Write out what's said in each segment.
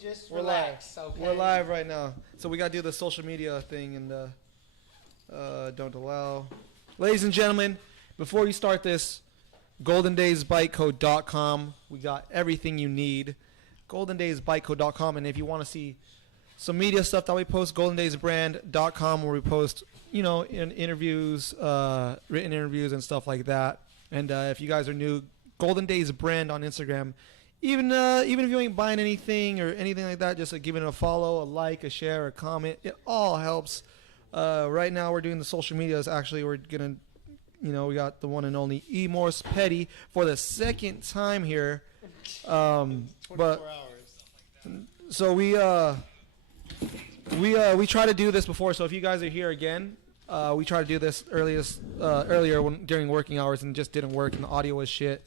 just relax. Okay? We're live right now. So we gotta do the social media thing and don't allow. Ladies and gentlemen, before you start this, goldendaysbikeco.com. We got everything you need. goldendaysbikeco.com, and if you want to see some media stuff that we post, goldendaysbrand.com, where we post, in interviews, written interviews and stuff like that. And if you guys are new, Golden Days Brand on Instagram. Even if you ain't buying anything or anything like that, just giving it a follow, a like, a share, a comment. It all helps. Right now we're doing the social medias. Actually, we're going to, we got the one and only Emores Petty for the second time here. 24 hours. So we tried to do this before. So if you guys are here again, we tried to do this earlier during working hours and it just didn't work and the audio was shit.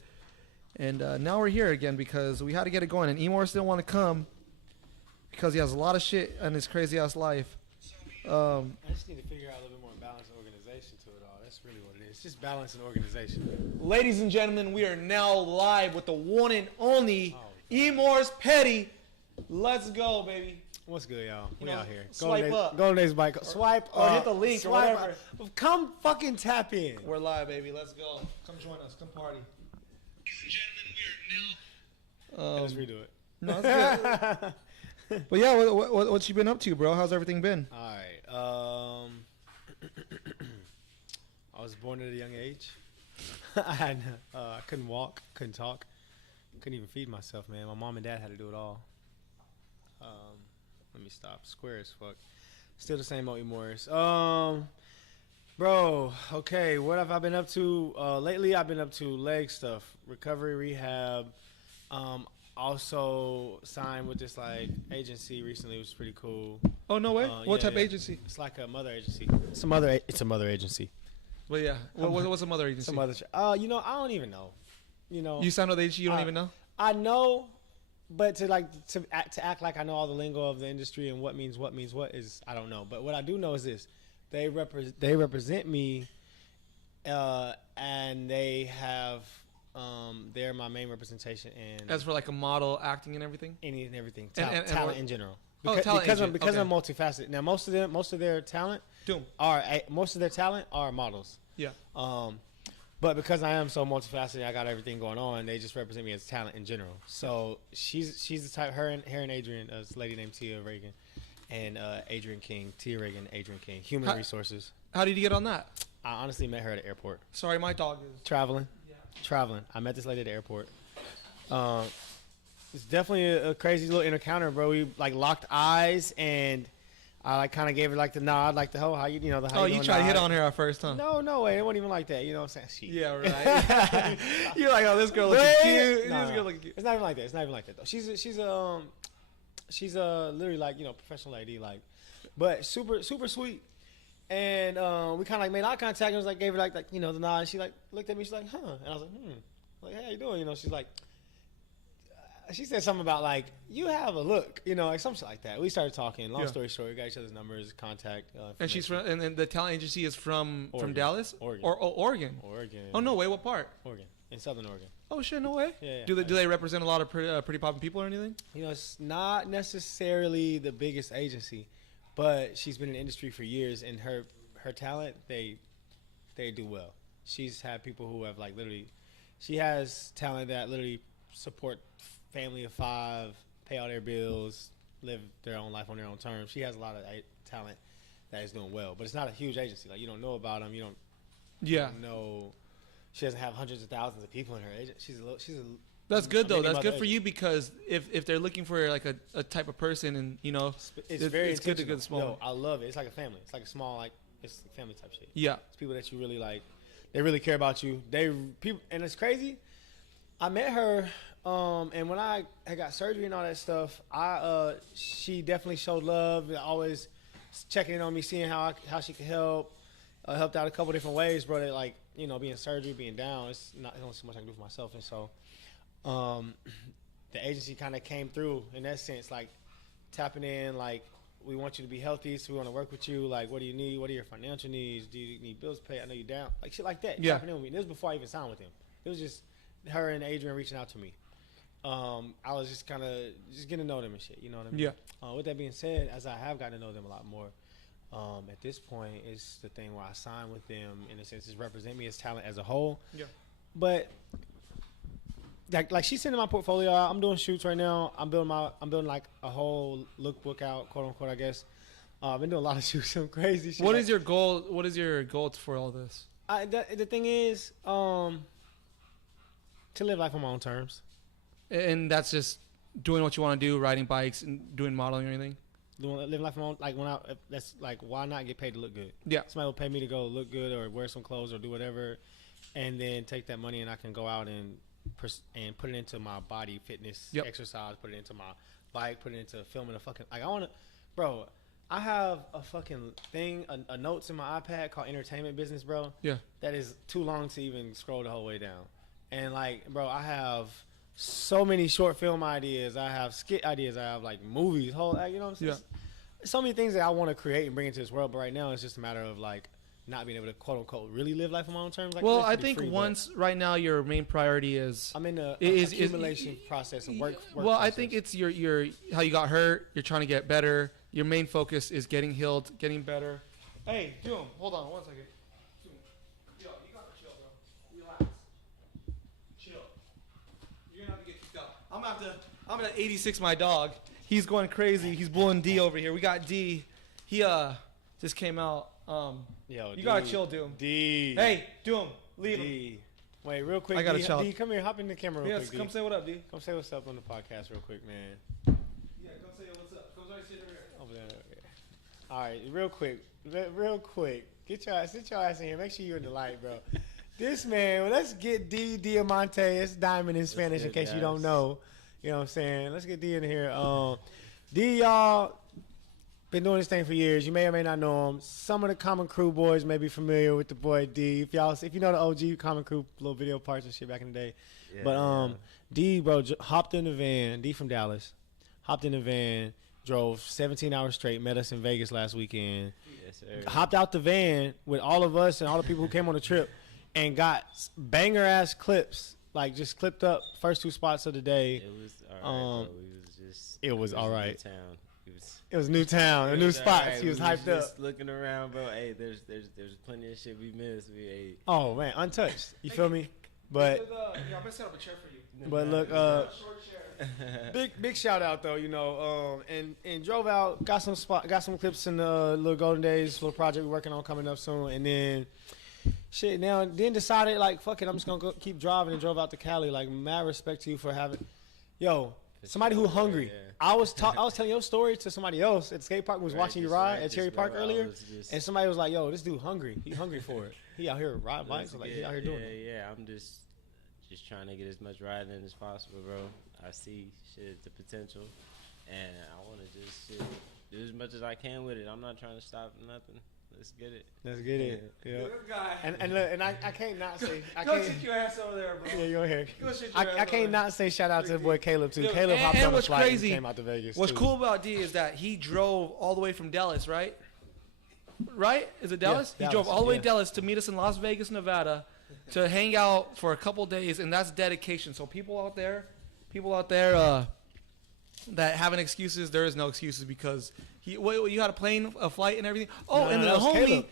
And now we're here again because we had to get it going. And Emores didn't want to come because he has a lot of shit in his crazy ass life. I just need to figure out a little bit more balance and organization to it all. That's really what it is. Just balance and organization. Ladies and gentlemen, we are now live with the one and only Emores Petty. Let's go, baby. What's good, y'all? We out here. Swipe up. Golden Days Bike. Swipe or up. hit the link or whatever. Up. Come fucking tap in. We're live, baby. Let's go. Come join us. Come party. Ladies and gentlemen, we are now. Let's redo it. No, that's good. But yeah, what you been up to, bro? How's everything been? All right. I was born at a young age. I couldn't walk, couldn't talk, couldn't even feed myself, man. My mom and dad had to do it all. Let me stop. Square as fuck. Still the same old Emores. Bro, okay, what have I been up to? Lately, I've been up to leg stuff, recovery, rehab. Also signed with this agency recently, which was pretty cool. Oh no way! What type of agency? It's like a mother agency. It's a mother agency. Well, yeah. What's a mother agency? Some other. I don't even know. You signed with the agency, you don't even know. I know, but to act like I know all the lingo of the industry and what means what is, I don't know. But what I do know is this: they represent me, and they have. They're my main representation, and as for a model, acting, and everything. Any and everything, and talent in general. Because I'm multifaceted. Now, most of their talent are models. Yeah. But because I am so multifaceted, I got everything going on. They just represent me as talent in general. So she's the type. Her and Adrian, this lady named Tia Reagan, and Adrian King, Tia Reagan, Adrian King, Human Resources. How did you get on that? I honestly met her at the airport. Sorry, my dog is traveling. I met this lady at the airport. It's definitely a crazy little encounter, bro. We locked eyes, and I kind of gave her the nod, the whole how you tried to hit on her at first, huh? No way, it wasn't even like that. You know what I'm saying? Yeah, right. You're like, oh, this girl looking cute. This girl looking cute. It's not even like that. It's not even like that though. She's literally professional lady, but super sweet. And we kind of made eye contact and was gave her the nod. And she looked at me. She's like, huh? And I was like, hey, how you doing? She's like, she said something about you have a look, some shit like that. We started talking. Long story short, we got each other's numbers, contact. And she's from, and the talent agency is from Dallas, Oregon, or Oregon. Oh no way! What part? Oregon, in Southern Oregon. Oh shit! No way. Yeah. Do they represent a lot of pretty popping people or anything? It's not necessarily the biggest agency. But she's been in the industry for years, and her talent, they do well. She's had people who have literally, she has talent that literally support family of 5, pay all their bills, live their own life on their own terms. She has a lot of talent that is doing well, but it's not a huge agency. You don't know about them. You don't know. She doesn't have hundreds of thousands of people in her agency. That's good though. That's good for you because if they're looking for a type of person and it's good to go small. No, I love it. It's like a family. It's like a small it's family type shit. Yeah. It's people that you really like. They really care about you. And it's crazy. I met her and when I got surgery and all that stuff, she definitely showed love. Always checking in on me, seeing how she could help. Helped out a couple different ways, bro. That being surgery, being down, it's not only so much I can do for myself, and so. The agency kind of came through in that sense, tapping in, we want you to be healthy, so we want to work with you. What do you need? What are your financial needs? Do you need bills paid? I know you're down. Shit like that. Yeah. Tapping in with me. This was before I even signed with him. It was just her and Adrian reaching out to me. I was just kind of just getting to know them and shit. You know what I mean? Yeah. With that being said, as I have gotten to know them a lot more, at this point, it's the thing where I sign with them in a sense is represent me as talent as a whole. Yeah. But like she's sending my portfolio out. I'm doing shoots right now. I'm building like a whole lookbook out, quote unquote, I guess. I've been doing a lot of shoots, some crazy shit. What is your goal? What is your goal for all this? The thing is, to live life on my own terms. And that's just doing what you want to do, riding bikes and doing modeling or anything. Living life on my own, like that's like why not get paid to look good? Yeah. Somebody will pay me to go look good or wear some clothes or do whatever, and then take that money and I can go out and put it into my body fitness, exercise, put it into my bike, put it into filming a fucking like I want to, bro. I have a fucking thing, a notes in my iPad called Entertainment Business, bro. Yeah. That is too long to even scroll the whole way down. And like, bro, I have so many short film ideas. I have skit ideas. I have like movies, whole, you know what I'm saying? Yeah. So many things that I want to create and bring into this world. But right now, it's just a matter of like not being able to quote unquote really live life on my own terms. Like, well, I think once right now your main priority is I'm in the accumulation process of work. Well, process. I think it's your how you got hurt. You're trying to get better. Your main focus is getting healed, getting better. Hey, Doom, hold on 1 second. Doom. Yo, you gotta chill, bro. Relax. Chill. You're gonna have to get kicked out. I'm gonna 86 my dog. He's going crazy. He's bullying D over here. We got D. He just came out. Yo, you D, gotta chill, Doom. D. Hey, Doom, leave D. him. Wait, real quick. I got a child. D, come here, hop in the camera real quick. Yes, come say what up, D. Come say what's up on the podcast real quick, man. Yeah, come say what's up. Come right sit over here. Over there. All right, real quick. Sit your ass in here. Make sure you're in the light, bro. This man, let's get D Diamante. It's Diamond in Spanish in case you don't know. You know what I'm saying? Let's get D in here. D, y'all been doing this thing for years. You may or may not know him. Some of the Common Crew boys may be familiar with the boy D. If you know the OG Common Crew little video parts and shit back in the day. Yeah, but D, bro, hopped in the van. D from Dallas. Hopped in the van, drove 17 hours straight, met us in Vegas last weekend. Yes, sir. Hopped out the van with all of us and all the people who came on the trip and got banger-ass clips, like just clipped up first 2 spots of the day. It was all right, bro. It was all right. Town. It was new town, a new spots. Right. He was hyped up. Just looking around, bro. Hey, there's plenty of shit we missed. We ate. Oh man, untouched. You feel me? But yeah, I'm gonna set up a chair for you. But look, big shout out though, you know, and drove out, got some clips in the little Golden Days little project we're working on coming up soon, and then shit then decided like fuck it, I'm just gonna keep driving and drove out to Cali. Like mad respect to you for having, somebody who hungry. Yeah. I was telling your story to somebody else at the skate park who was watching you ride at Cherry Park earlier, and somebody was like, "Yo, this dude hungry. He hungry for it. He out here riding bikes. Like he out here doing it." Yeah, I'm just trying to get as much riding as possible, bro. I see the potential, and I want to just do as much as I can with it. I'm not trying to stop nothing. Let's get it. Yeah. Good guy. And look, and I can't not say. Go sit your ass over there, bro. Yeah, you're here. Go sit your ass I can't not say shout out to the boy Caleb too. Dude, Caleb hopped on the flight crazy, and came out to Vegas. What's too. cool about D is that he drove all the way from Dallas, right? Right? Is it Dallas? Yeah, he drove all the way to Dallas to meet us in Las Vegas, Nevada, to hang out for a couple days, and that's dedication. So people out there that having excuses, there is no excuses because you had a flight and everything. Oh, and the homie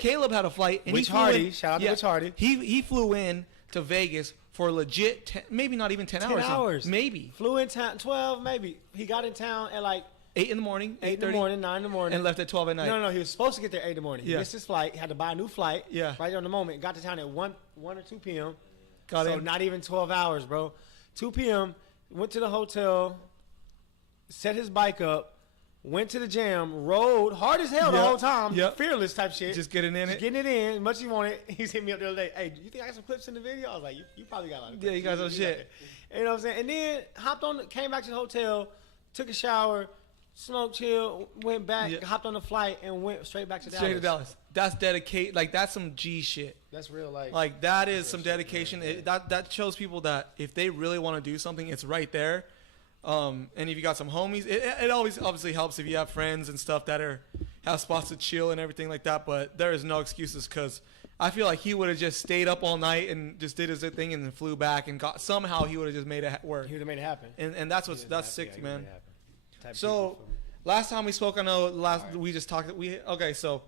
Caleb had a flight. And Shout out to Rich Hardy. He flew in to Vegas for legit maybe not even 10 hours. 10 hours. Maybe. Flew in town 12 maybe. He got in town at like 8 in the morning, 8 in the morning, 9 in the morning. And left at 12 at night. No, he was supposed to get there 8 in the morning. He missed his flight. He had to buy a new flight. Yeah. Right there on the moment. Got to town at 1 or 2 p.m. Got so in. Not even 12 hours, bro. 2 p.m. Went to the hotel, set his bike up, went to the jam, rode hard as hell the whole time. Fearless type shit. Just getting in Getting it in as much as you want it. He's hit me up the other day. Hey, do you think I got some clips in the video? I was like, you probably got a lot of clips. Yeah, you got some shit. You know what I'm saying? And then came back to the hotel, took a shower, smoked, chill, went back, hopped on the flight, and went straight back to Dallas. Straight to Dallas. That's dedicate. Like, that's some G shit. That's real life. Like, that is some dedication. That shows people that if they really want to do something, it's right there. And if you got some homies, it always obviously helps if you have friends and stuff that have spots to chill and everything like that. But there is no excuses because I feel like he would have just stayed up all night and just did his thing and then flew back and got somehow he would have just made it work. He would have made it happen. And that's sick, man. Type So people. last time we spoke, I know we just talked. So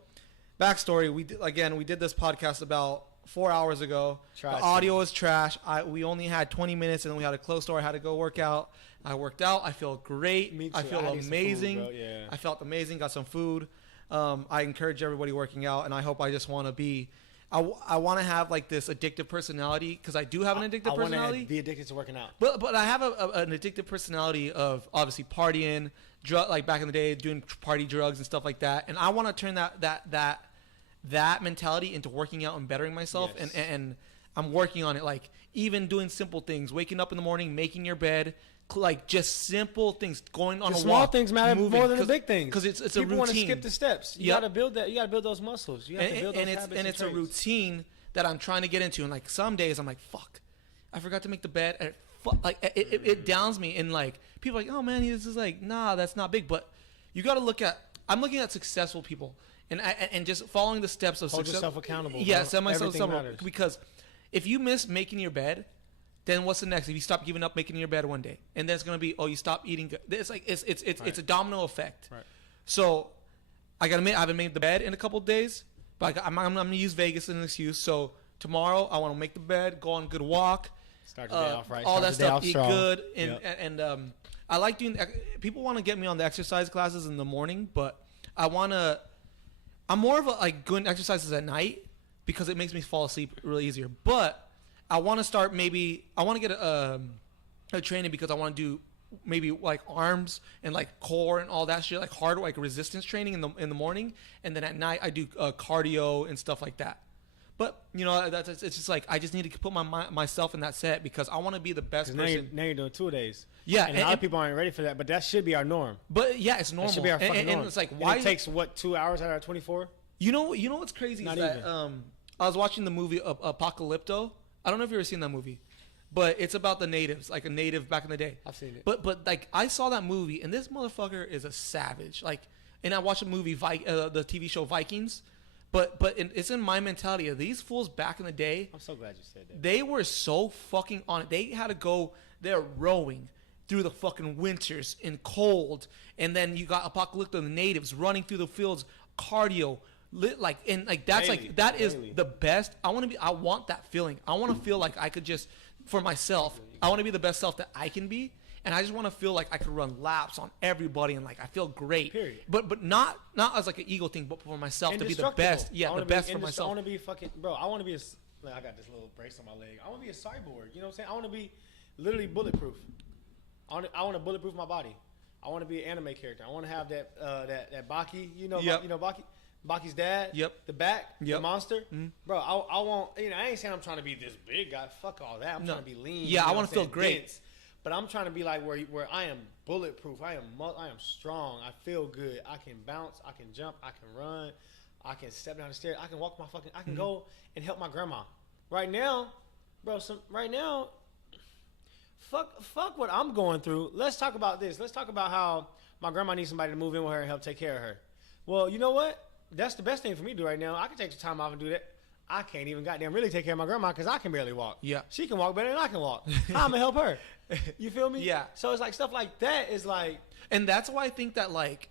backstory. We did this podcast about 4 hours ago. Trash. The audio was trash. We only had 20 minutes and then we had a closed door. I had to go work out. I worked out. I feel great. Me too. I feel I need some amazing. food, bro. Yeah. I felt amazing. Got some food. I encourage everybody working out, and I hope I just want to be. I want to have like this addictive personality because I do have an addictive personality. I want to be addicted to working out. But I have an addictive personality of obviously partying, like back in the day, doing party drugs and stuff like that. And I want to turn that mentality into working out and bettering myself. Yes. And I'm working on it. Like even doing simple things, waking up in the morning, making your bed, like just simple things, going on The a small walk, things matter moving, more than the big things. because it's a People routine. want to skip the steps. You Yep. gotta build that. You gotta build those muscles. You have to build those habits and it's a traits. routine that I'm trying to get into. And like some days I'm like, fuck, I forgot to make the bed. And it downs me. And like people are like, oh man, this is like, nah, that's not big. But you got to look at. I'm looking at successful people and just following the steps of Hold success. yourself accountable. Yeah, bro. set myself Everything accountable. matters. Because if you miss making your bed, then what's the next? If you stop giving up making your bed one day, and then it's gonna be, oh, you stop eating good. It's like it's Right. a domino effect. Right. So I haven't made the bed in a couple of days, but I'm gonna use Vegas as an excuse. So tomorrow I want to make the bed, go on a good walk, Start the day off right. all Start that the day stuff, off eat strong. good, Yep. and I like doing. People want to get me on the exercise classes in the morning, but I'm more of a like doing exercises at night because it makes me fall asleep really easier. But I want to start I want to get a training because I want to do maybe like arms and like core and all that shit, like hard like resistance training in the morning, and then at night I do cardio and stuff like that. But you know, it's just like I just need to put myself in that set because I want to be the best person. Now you're doing 2 days. Yeah, and a lot of people aren't ready for that, but that should be our norm. But yeah, it's normal. That should be our fucking norm. And it's like And why it takes what 2 hours out of our 24? You know what's crazy Not is that even. I was watching the movie Apocalypto. I don't know if you've ever seen that movie, but it's about the natives, like a native back in the day. I've seen it. But like I saw that movie, and this motherfucker is a savage. Like, and I watched a movie, the TV show Vikings. But it's in my mentality of these fools back in the day. I'm so glad you said that. They were so fucking on it. They had to go there rowing through the fucking winters in cold, and then you got Apocalypto, the natives running through the fields, cardio, that's Daily, like that is daily. the best. I want that feeling. I want to feel like I could just for myself. I want to be the best self that I can be. And I just want to feel like I could run laps on everybody and like I feel great. Period. But not as like an ego thing, but for myself to be the Indestructible. best. Yeah, I the wanna best be for I myself. want to be fucking bro. I want to be I got this little brace on my leg. I want to be a cyborg. You know what I'm saying? I want to be literally bulletproof. I want to bulletproof my body. I want to be an anime character. I want to have that Baki. You know, Yep. you know Baki's dad. Yep. The back. Yep. The monster. Mhm. Bro, I want. You know, I ain't saying I'm trying to be this big guy. Fuck all that. I'm No. trying to be lean. Yeah, I want wanna to feel great. Dense. But I'm trying to be like where I am bulletproof. I am strong. I feel good. I can bounce. I can jump. I can run. I can step down the stairs. I can walk my fucking. I can go and help my grandma. Right now, bro. Fuck what I'm going through. Let's talk about this. Let's talk about how my grandma needs somebody to move in with her and help take care of her. Well, you know what? That's the best thing for me to do right now. I can take some time off and do that. I can't even goddamn really take care of my grandma because I can barely walk. Yeah. She can walk better than I can walk. How am I help her? You feel me? Yeah. So it's like stuff like that is like. And that's why I think that like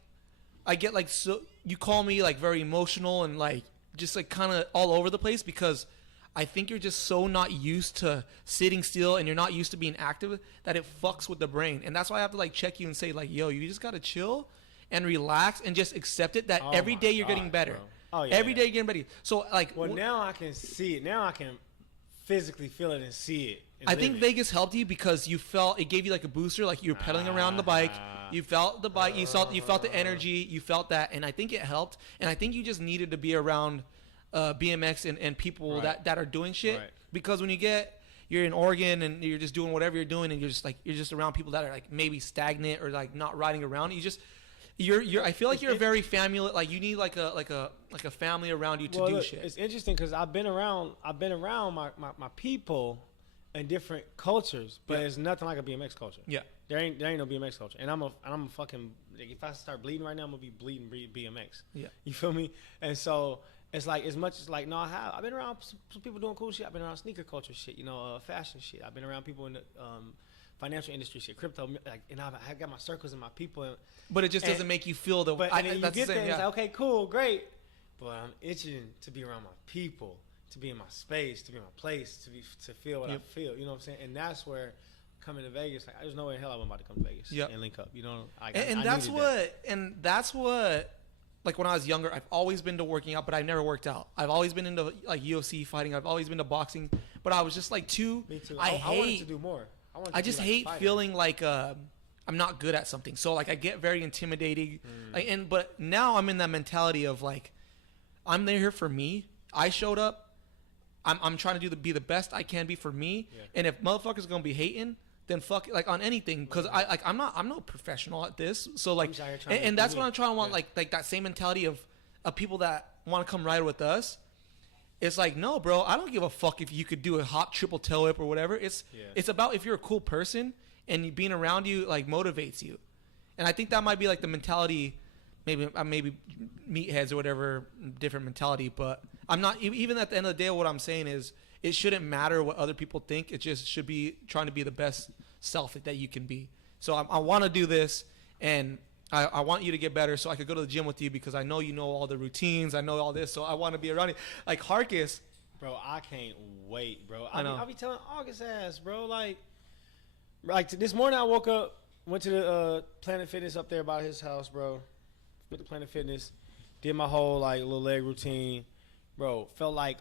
I get like so you call me like very emotional and like just like kind of all over the place because I think you're just so not used to sitting still and you're not used to being active that it fucks with the brain. And that's why I have to like check you and say like, yo, you just got to chill and relax and just accept it that Oh every my day you're God, getting better. bro. Oh, yeah, Every yeah. day you're getting better. So like Well, now I can see it. Now I can physically feel it and see it. And I live think it. Vegas helped you because you felt it gave you like a booster, like you were pedaling around the bike. You felt the bike, you felt the energy, you felt that, and I think it helped. And I think you just needed to be around BMX and people Right. that are doing shit Right. because when you're in Oregon and you're just doing whatever you're doing and you're just around people that are like maybe stagnant or like not riding around. I feel like you're a very family, like you need like a family around you to do look, shit. It's interesting because I've been around my people in different cultures, but Yeah. it's nothing like a BMX culture. Yeah. There ain't no BMX culture, and I'm a fucking. Like, if I start bleeding right now, I'm gonna be bleeding BMX. Yeah. You feel me? And so It's like as much as like no, I've been around some people doing cool shit. I've been around sneaker culture shit, fashion shit. I've been around people in the financial industry shit, crypto, like, and I've got my circles and my people. But it just doesn't make you feel the. But and then you that's get the same, there, yeah. it's like, okay, cool, great, but I'm itching to be around my people, to be in my space, to be in my place, to feel what I feel. You know what I'm saying? And that's where coming to Vegas, like, there's no way in hell I'm about to come to Vegas and link up. You know, and that's what. Like when I was younger, I've always been to working out, but I never worked out. I've always been into like UFC fighting. I've always been to boxing, but I was just like too. Me too. I wanted to do more. I just hate feeling like I'm not good at something. So like I get very intimidating. But now I'm in that mentality of like, I'm there for me. I showed up. I'm trying to be the best I can be for me. Yeah. And if motherfuckers gonna be hating, then fuck it, like on anything, because I'm no professional at this. So like, and that's what I'm trying to want, like that same mentality of people that want to come ride with us. It's like, no, bro, I don't give a fuck if you could do a hot triple tail whip or whatever. It's about if you're a cool person and being around you like motivates you. And I think that might be like the mentality, maybe meatheads or whatever, different mentality. But I'm not, even at the end of the day, what I'm saying is, it shouldn't matter what other people think. It just should be trying to be the best self that you can be. So I want to do this, and I want you to get better so I could go to the gym with you, because I know you know all the routines. I know all this, so I want to be around you. Like Harkus. Bro, I can't wait, bro. I know. I'll be telling August ass, bro. Like this morning I woke up, went to the Planet Fitness up there by his house, bro. Went to Planet Fitness, did my whole like little leg routine. Bro, felt like,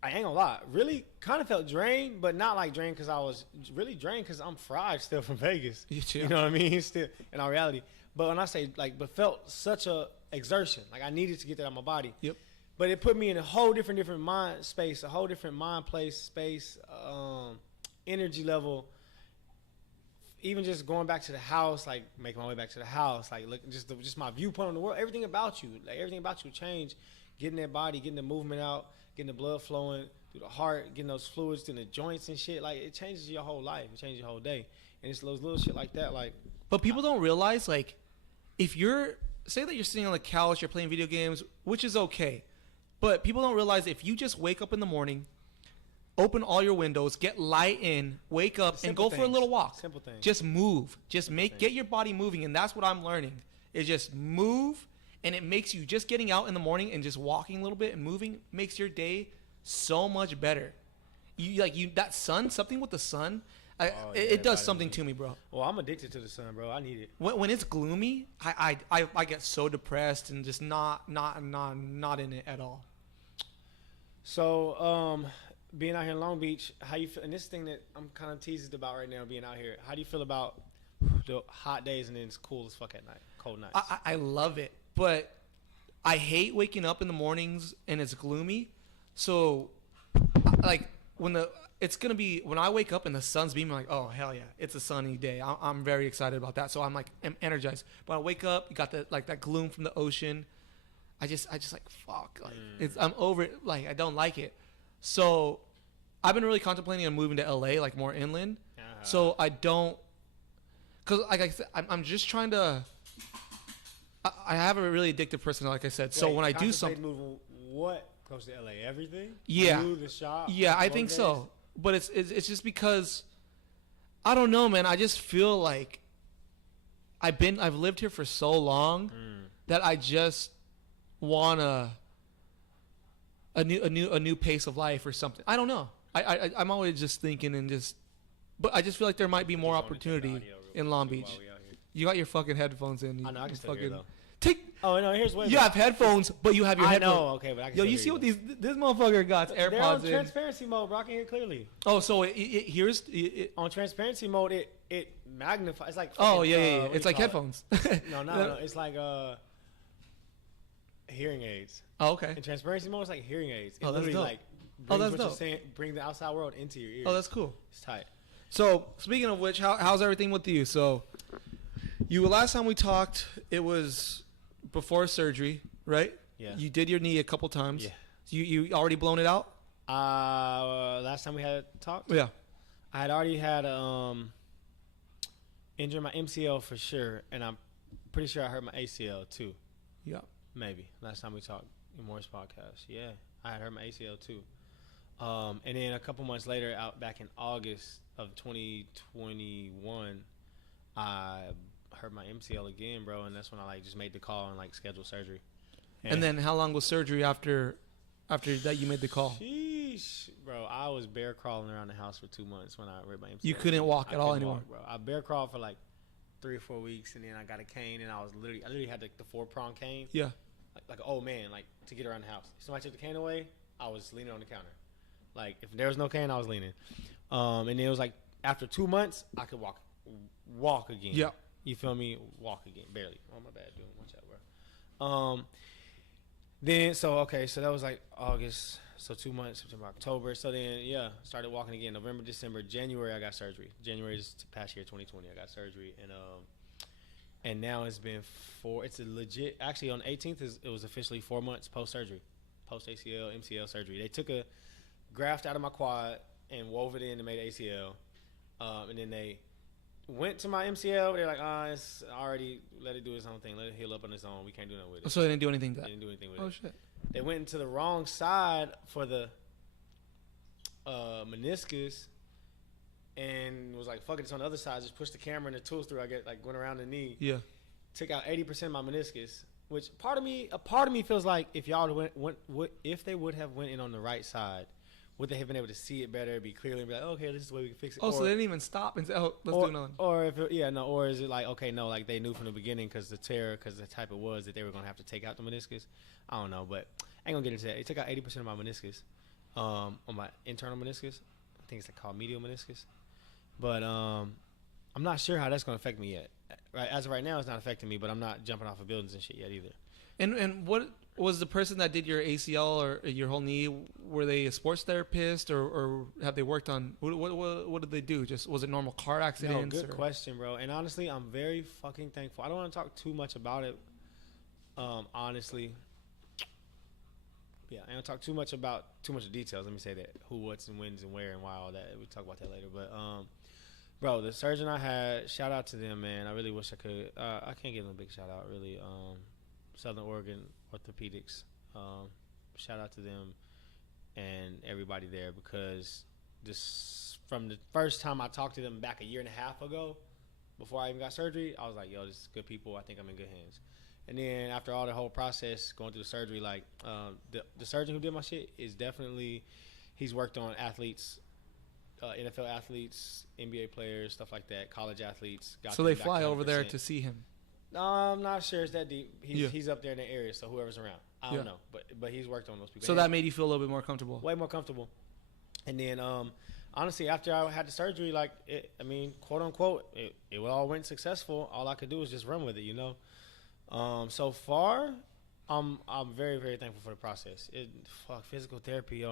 I ain't gonna lie, really kind of felt drained, but not like drained because I was really drained because I'm fried still from Vegas. You know what I mean? Still, in all reality. But when I say but felt such a exertion, like I needed to get that out of my body. Yep. But it put me in a whole different mind space, a whole different mind place, space, energy level. Even just going back to the house, like making my way back to the house, like look, just my viewpoint on the world, everything about you changed. Getting that body, getting the movement out, getting the blood flowing through the heart, getting those fluids through the joints and shit. Like, it changes your whole life. It changes your whole day. And it's those little shit like that. Like, but people don't realize, like, if say that you're sitting on the couch, you're playing video games, which is okay. But people don't realize if you just wake up in the morning, open all your windows, get light in, wake up, and go for a little walk. Simple things. Just move. Get your body moving. And that's what I'm learning, is just move. And it makes you, just getting out in the morning and just walking a little bit and moving makes your day so much better. That sun, something with the sun, it does something to me, bro. Well, I'm addicted to the sun, bro. I need it. When it's gloomy, I get so depressed and just not in it at all. So, being out here in Long Beach, how you feel? And this thing that I'm kind of teased about right now, being out here. How do you feel about the hot days and then it's cool as fuck at night, cold nights? I love it. But I hate waking up in the mornings and it's gloomy. So, like, when I wake up and the sun's beaming, I'm like, oh, hell yeah, it's a sunny day. I'm very excited about that. So I'm energized. But I wake up, you got that gloom from the ocean. I just like, fuck. Like, I'm over it. Like, I don't like it. So I've been really contemplating on moving to LA, like more inland. So I don't, because like I said, I'm just trying to. I have a really addictive personality, like I said. So when I do something, moving what close to LA, everything. Yeah, the shop. Yeah, I think so. But it's just because I don't know, man. I just feel like I've lived here for so long that I just want a new pace of life or something. I don't know. I'm always just thinking but I just feel like there might be more opportunity in Long Beach. You got your fucking headphones in. I know, I can still hear though. Oh no, here's what you have headphones, but you have your headphones. I know, okay, but I can you see what this motherfucker got AirPods They're on in. transparency mode, bro. I can hear clearly. Oh, so it hears on transparency mode. It magnifies. It's like it's like headphones. No. It's like hearing aids. Oh, okay. In transparency mode, it's like hearing aids. It that's dope. Like that's dope. Bring the outside world into your ears. Oh, that's cool. It's tight. So speaking of which, how's everything with you? So last time we talked, it was before surgery, right? Yeah. You did your knee a couple times. Yeah. You already blown it out? Last time we had talked? Yeah. I had already had injured my MCL for sure, and I'm pretty sure I hurt my ACL too. Yeah. Maybe. Last time we talked. Emores podcast. Yeah, I had hurt my ACL too. And then a couple months later, out back in August of 2021, I hurt my MCL again, bro, and that's when I like just made the call and like scheduled surgery. And then how long was surgery after that you made the call? Sheesh, bro, I was bear crawling around the house for 2 months when I hurt my MCL. You couldn't walk at all anymore, bro. I bear crawled for like 3 or 4 weeks, and then I got a cane, and I literally had the 4-prong cane. Yeah. Like an old man, like to get around the house. If somebody took the cane away, I was leaning on the counter. Like if there was no cane, I was leaning. And then it was like after 2 months, I could walk again. Yeah. You feel me? Walk again, barely. Oh my bad, dude. Watch out, bro. Then so that was like August. So 2 months, September, October. So then started walking again. November, December, January, I got surgery. January is past year, 2020. I got surgery, and now it's been it's a legit. Actually, on the 18th, it was officially 4 months post surgery, post ACL, MCL surgery. They took a graft out of my quad and wove it in and made ACL, and then they went to my MCL. They're like, it's already, let it do its own thing, let it heal up on its own. We can't do nothing with it. So they didn't do anything to that. They didn't do anything with it. Oh shit. They went into the wrong side for the meniscus. And was like, fuck it, it's on the other side. Just push the camera and the tools through. I get like went around the knee. Yeah. Took out 80% of my meniscus. Which a part of me feels like if y'all if they would have went in on the right side, would they have been able to see it better, be clearly, and be like, okay, this is the way we can fix it. Oh, so they didn't even stop and say, let's do another. Or or is it like, okay, no, like they knew from the beginning because the type it was that they were gonna have to take out the meniscus. I don't know, but I ain't gonna get into that. They took out 80% of my meniscus, on my internal meniscus. I think it's called medial meniscus. But I'm not sure how that's going to affect me yet. Right, as of right now, it's not affecting me, but I'm not jumping off of buildings and shit yet either. And what was the person that did your ACL or your whole knee? Were they a sports therapist or have they worked on what did they do? Just was it normal car accidents? No, good question, bro. And honestly, I'm very fucking thankful. I don't want to talk too much about it. Honestly, yeah, I don't talk too much details. Let me say that: who, what's, and when's, and where, and why, all that. We'll talk about that later. But bro, the surgeon I had, shout out to them, man. I really wish I could. I can't give them a big shout out, really. Southern Oregon Orthopedics. Shout out to them and everybody there, because from the first time I talked to them back a year and a half ago, before I even got surgery, I was like, yo, this is good people. I think I'm in good hands. And then after all the whole process, going through the surgery, like the surgeon who did my shit is definitely, he's worked on athletes, NFL athletes, NBA players, stuff like that, college athletes. So they fly over there to see him. No, I'm not sure it's that deep. He's up there in the area, so whoever's around, I don't know. But he's worked on those people. So that made you feel a little bit more comfortable. Way more comfortable. And then honestly, after I had the surgery, like quote unquote, it all went successful. All I could do was just run with it, you know. So far, I'm very, very thankful for the process. Physical therapy,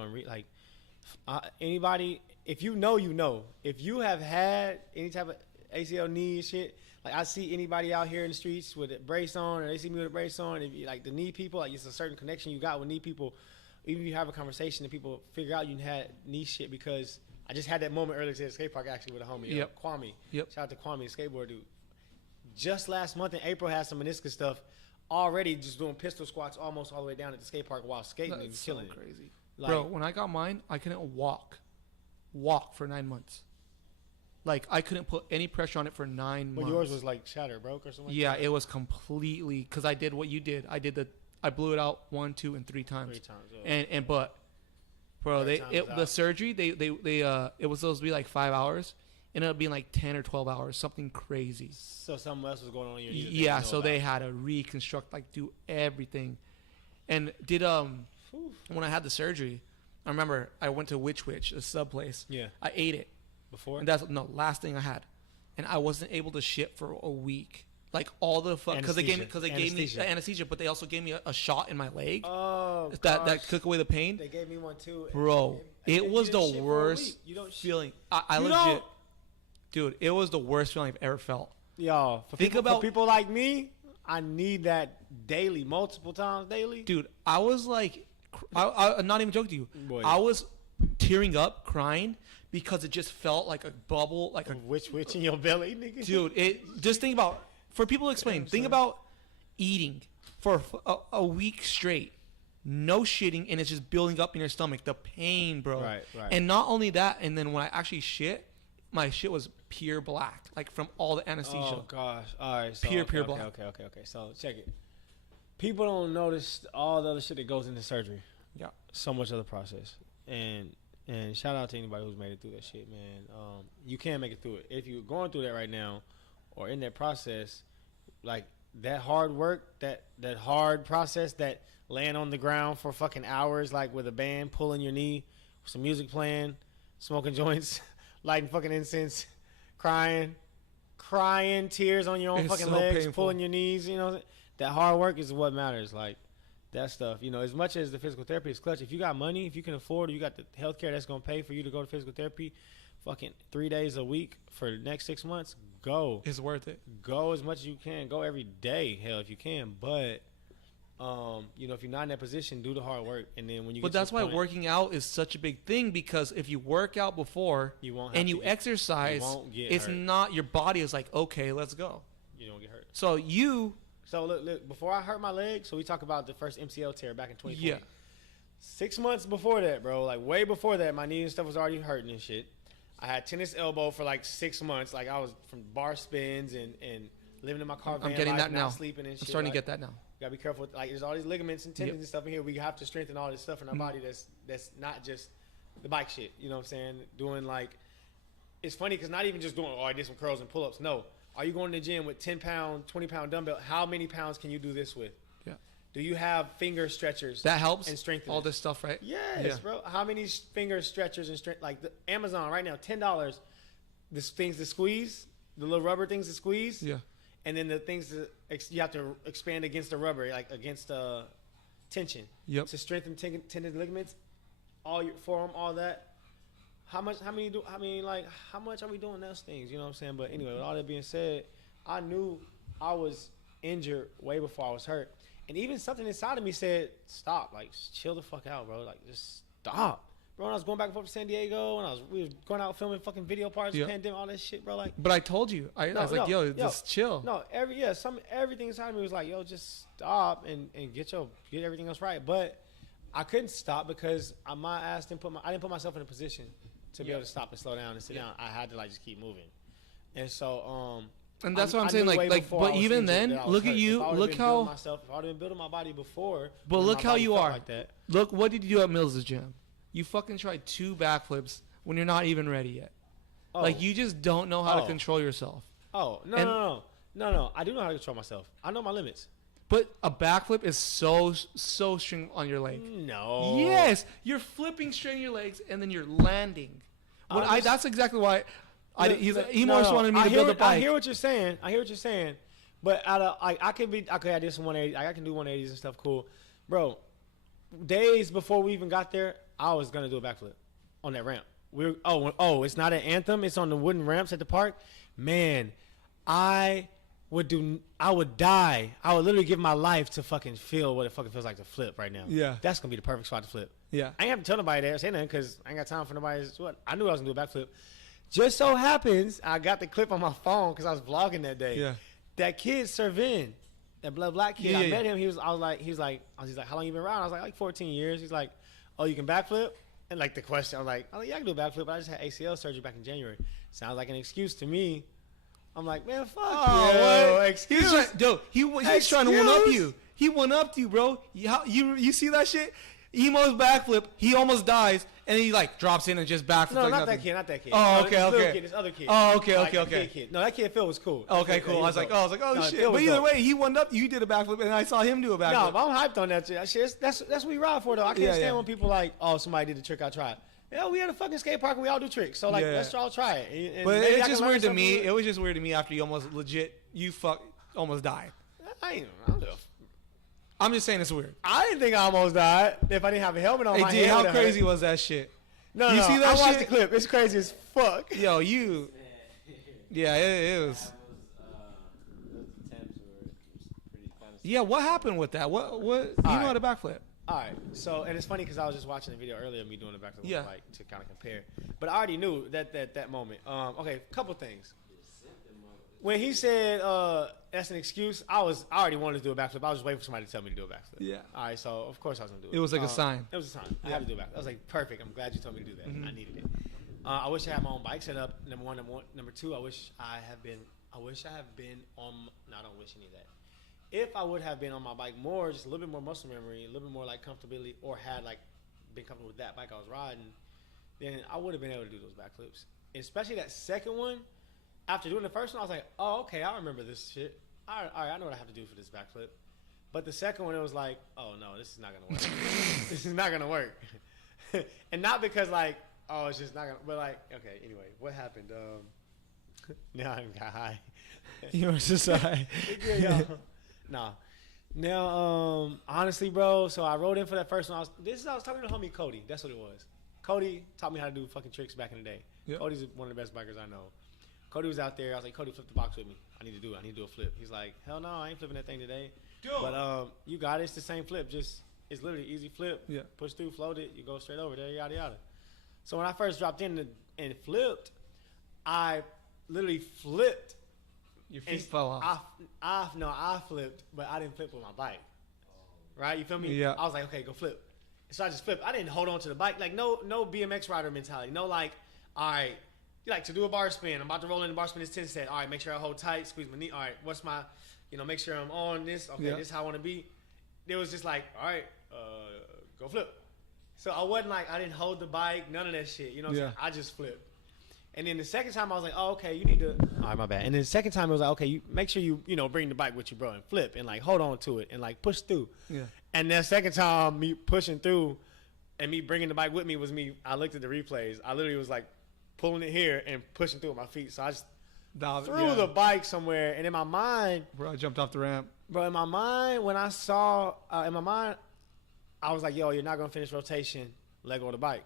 anybody, if you know, you know. If you have had any type of ACL knee shit, like I see anybody out here in the streets with a brace on, or they see me with a brace on, if you, like the knee people, like it's a certain connection you got with knee people. Even if you have a conversation and people figure out you had knee shit, because I just had that moment earlier today at the skate park actually with a homie, Kwame. Yep. Shout out to Kwame, skateboard dude. Just last month in April, had some meniscus stuff. Already just doing pistol squats almost all the way down at the skate park while skating. That's and so killing crazy. Like, bro, when I got mine, I couldn't walk for 9 months. Like, I couldn't put any pressure on it for 9 months. Well, yours was like shattered, broke or something? Yeah, it was completely, because I did what you did. I blew it out 1, 2, and 3 times. 3 times, yeah. But, bro, the surgery, it was supposed to be like 5 hours. Ended up being like 10 or 12 hours, something crazy. So something else was going on in your knee. Yeah, so they had to reconstruct, like do everything. And when I had the surgery, I remember I went to Witch, a sub place. Yeah. I ate it. Before? And last thing I had. And I wasn't able to shit for a week. Like all the fuck, because they gave me anesthesia, but they also gave me a shot in my leg. Oh, that took away the pain. They gave me one too. Bro, it was the worst feeling. I legit. Dude, it was the worst feeling I've ever felt. Yo, for people like me, I need that daily, multiple times daily. Dude, I was like, I'm not even joking to you. Boy. I was tearing up, crying, because it just felt like a bubble, like a witch in your belly, nigga. Dude, just think about, for people to explain, think about eating for a week straight, no shitting, and it's just building up in your stomach. The pain, bro. Right. And not only that, and then when I actually shit, my shit was pure black, like from all the anesthesia. Oh gosh. All right. So, Pure okay, black. Okay. So check it. People don't notice all the other shit that goes into surgery. Yeah. So much of the process. And shout out to anybody who's made it through that shit, man. You can make it through it. If you're going through that right now, or in that process, like that hard work, that hard process, that laying on the ground for fucking hours, like with a band pulling your knee, some music playing, smoking joints, lighting fucking incense, crying, tears on your own It's fucking so legs, painful. pulling your knees. You know, that hard work is what matters. Like that stuff. You know, as much as the physical therapy is clutch, if you got money, if you can afford, or you got the healthcare that's gonna pay for you to go to physical therapy, fucking 3 days a week for the next 6 months, go. It's worth it. Go as much as you can. Go every day, hell, if you can. But you know, if you're not in that position, do the hard work, and then when you. But get that's to why the point, working out is such a big thing, because if you work out before you won't have and to you get- exercise, you won't get it's hurt. not, your body is like, okay, let's go. You don't get hurt. So you, So look, before I hurt my leg, so we talk about the first MCL tear back in 2020. yeah, 6 months before that, bro, like way before that, my knee and stuff was already hurting and shit. I had tennis elbow for like 6 months. Like I was from bar spins and living in my car. I'm van getting life, that not now. sleeping and I'm shit. starting like, to get that now. Gotta be careful. Like there's all these ligaments and tendons Yep. and stuff in here. We have to strengthen all this stuff in our body. That's not just the bike shit. You know what I'm saying? Doing like, it's funny because not even just doing, oh, I did some curls and pull-ups. No. Are you going to the gym with 10-pound, 20-pound dumbbell? How many pounds can you do this with? Yeah. Do you have finger stretchers? That helps. And strengthen all it? this stuff, right? Yes, Yeah. bro. How many finger stretchers and strength? Like the Amazon right now, $10. The things to squeeze, the little rubber things to squeeze. Yeah. And then the things that you have to expand against the rubber, like against tension. Yep. To strengthen tendon ligaments, all your forearm, all that. How much are we doing those things? You know what I'm saying? But anyway, with all that being said, I knew I was injured way before I was hurt. And even something inside of me said, stop, like chill the fuck out, bro. Like just stop. Bro, when I was going back and forth to San Diego, and we were going out filming fucking video parts, Yep. pandemic, all that shit, bro. Like, But I told you, I was like, yo, just chill. no, everything inside of me was like, yo, just stop and get everything else right. But I couldn't stop because I didn't put myself in a position to be able to stop and slow down and sit down. I had to like just keep moving. And so And that's what I'm I saying, knew way like, before but I was even injured then, that I was look at hurt. you, If I would've look been how, building myself, if I would have been building my body before, but when look my how body you felt are. like that. Look, what did you do at Mills' gym? You fucking tried 2 backflips when you're not even ready yet. Oh. Like, you just don't know how to Oh. control yourself. Oh, And- no. I do know how to control myself. I know my limits. But a backflip is so string on your leg. No. Yes, you're flipping straight on your legs and then you're landing. That's exactly why Emores wanted me to build a bike. I hear what you're saying. But I can do some 180. I can do 180s and stuff. Cool, bro. Days before we even got there, I was gonna do a backflip on that ramp. It's not an Anthem. It's on the wooden ramps at the park. Man, I would die. I would literally give my life to fucking feel what it fucking feels like to flip right now. Yeah. That's gonna be the perfect spot to flip. Yeah. I ain't have to tell nobody there, say nothing, because I ain't got time for nobody's what. I knew I was gonna do a backflip. Just so happens, I got the clip on my phone because I was vlogging that day. Yeah. That kid, Servin, that black kid, Yeah, I yeah, met him. He's like, how long you been around? I was like 14 years. He's like, oh, you can backflip? And like the question, I was like, yeah, I can do a backflip, but I just had ACL surgery back in January. Sounds like an excuse to me. I'm like, man, fuck you. What? Excuse? He's trying to one up you. He one upped you, bro. You see that shit? Emo's backflip. He almost dies, and he like drops in and just backflips. No, like not nothing. that kid. Oh, No, okay, this little okay. Kid, this other kid. Oh, okay. Kid. No, that kid Phil was cool. Okay, cool. He I was like, dope. oh No, shit. Phil But was either dope. way, he one up. You did a backflip, and I saw him do a No, backflip. but I'm hyped on that shit. That's what we ride for though. I can't Yeah, stand yeah. when people like, oh, somebody did the trick, I tried. Yeah, we had a fucking skate park and we all do tricks. So like, Yeah. let's all try it. And But maybe I it's can just learn weird to something me. new. It was just weird to me after you almost almost died. I don't know. I'm just saying it's weird. I didn't think I almost died if I didn't have a helmet on my Hey, head. D, how would've crazy hurt. was that shit? No, you no, see that I watched shit? the clip. It's crazy as fuck. Yo, you. Yeah, it was. Those attempts were pretty kind of. Yeah, what happened with that? What? You know how to backflip? All right. So, and it's funny because I was just watching a video earlier of me doing the back to Yeah. like to kind of compare. But I already knew that moment. Okay, couple things. when he said that's an excuse, I already wanted to do a backflip. I was just waiting for somebody to tell me to do a backflip. Yeah. All right, so of course I was gonna do it. It was like a sign. It was a sign. I had to do a backflip. I was like, perfect. I'm glad you told me to do that. Mhm. I needed it. I wish I had my own bike set up. Number one. Number two, I wish I have been on. No, I don't wish any of that. If I would have been on my bike more, just a little bit more muscle memory, a little bit more like comfortability, or had like been comfortable with that bike I was riding, then I would have been able to do those backflips. Especially that second one. After doing the first one, I was like, oh, okay, I remember this shit. All right, I know what I have to do for this backflip. But the second one, it was like, oh no, this is not gonna work. This is not gonna work. And not because like, oh, it's just not gonna. But like, okay, anyway, what happened? Now I got high. You were just high. Nah. Now, honestly, bro. So I rode in for that first one. I was talking to homie Cody. That's what it was. Cody taught me how to do fucking tricks back in the day. Yep. Cody's one of the best bikers I know. Cody was out there. I was like, Cody, flip the box with me. I need to do a flip. He's like, hell no, I ain't flipping that thing today. Dude. But you got it. It's the same flip. Just it's literally easy flip. Yeah. Push through, float it. You go straight over there. Yada yada. So when I first dropped in and flipped, I literally flipped. Your feet fell off. I flipped, but I didn't flip with my bike. Right? You feel me? Yeah. I was like, okay, go flip. So I just flipped. I didn't hold on to the bike. Like no BMX rider mentality. No like, all right, you like to do a bar spin. I'm about to roll in the bar spin. It's 10 set. All right, make sure I hold tight, squeeze my knee. All right, what's my, make sure I'm on this. Okay, this is how I want to be. It was just like, all right, go flip. So I wasn't like, I didn't hold the bike, none of that shit. You know what I'm saying? I just flipped. And then the second time I was like, oh, okay, you need to. All right, my bad. And then the second time it was like, okay, you make sure you bring the bike with you, bro, and flip and like hold on to it and like push through. Yeah. And then second time me pushing through and me bringing the bike with me was me. I looked at the replays. I literally was like pulling it here and pushing through with my feet. So I just threw the bike somewhere. And in my mind, bro, I jumped off the ramp. Bro, in my mind, when I saw, I was like, yo, you're not going to finish rotation, let go of the bike.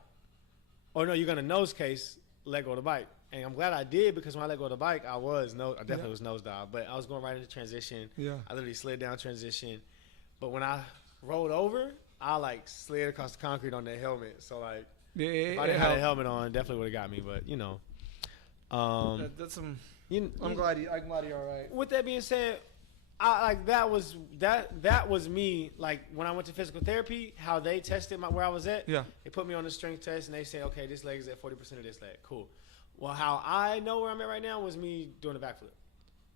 Or no, you're going to nose case, let go of the bike. And I'm glad I did because when I let go of the bike, I definitely was nosedive. But I was going right into transition. Yeah. I literally slid down transition. But when I rolled over, I like slid across the concrete on that helmet. So like, if I didn't have that helmet on, it definitely would have got me. But that's some. I'm glad you're all right. With that being said, that was me. Like when I went to physical therapy, how they tested where I was at. Yeah. They put me on the strength test and they say, okay, this leg is at 40% of this leg. Cool. Well, how I know where I'm at right now was me doing a backflip,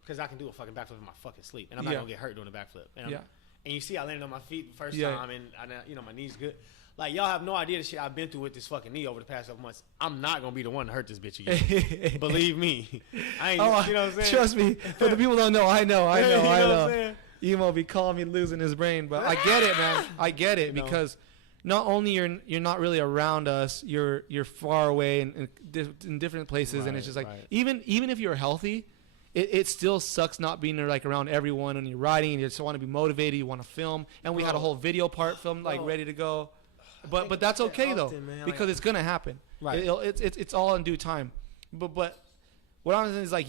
because I can do a fucking backflip in my fucking sleep, and I'm not gonna get hurt doing a backflip. And you see, I landed on my feet the first time, and my knee's good. Like, y'all have no idea the shit I've been through with this fucking knee over the past couple months. I'm not going to be the one to hurt this bitch again. Believe me. I ain't, you know what I'm saying? Trust me. For the people who don't know, I know. You know what I'm saying? Emo be calling me losing his brain. But I get it, man. I get it. Because not only you're not really around us, you're far away in different places. Right, and it's just like, even if you're healthy, it still sucks not being like around everyone when you're riding and you just want to be motivated, you want to film. And we had a whole video part filmed, like ready to go. But that's okay though, because it's gonna happen. Right. It's all in due time. But what I'm saying is like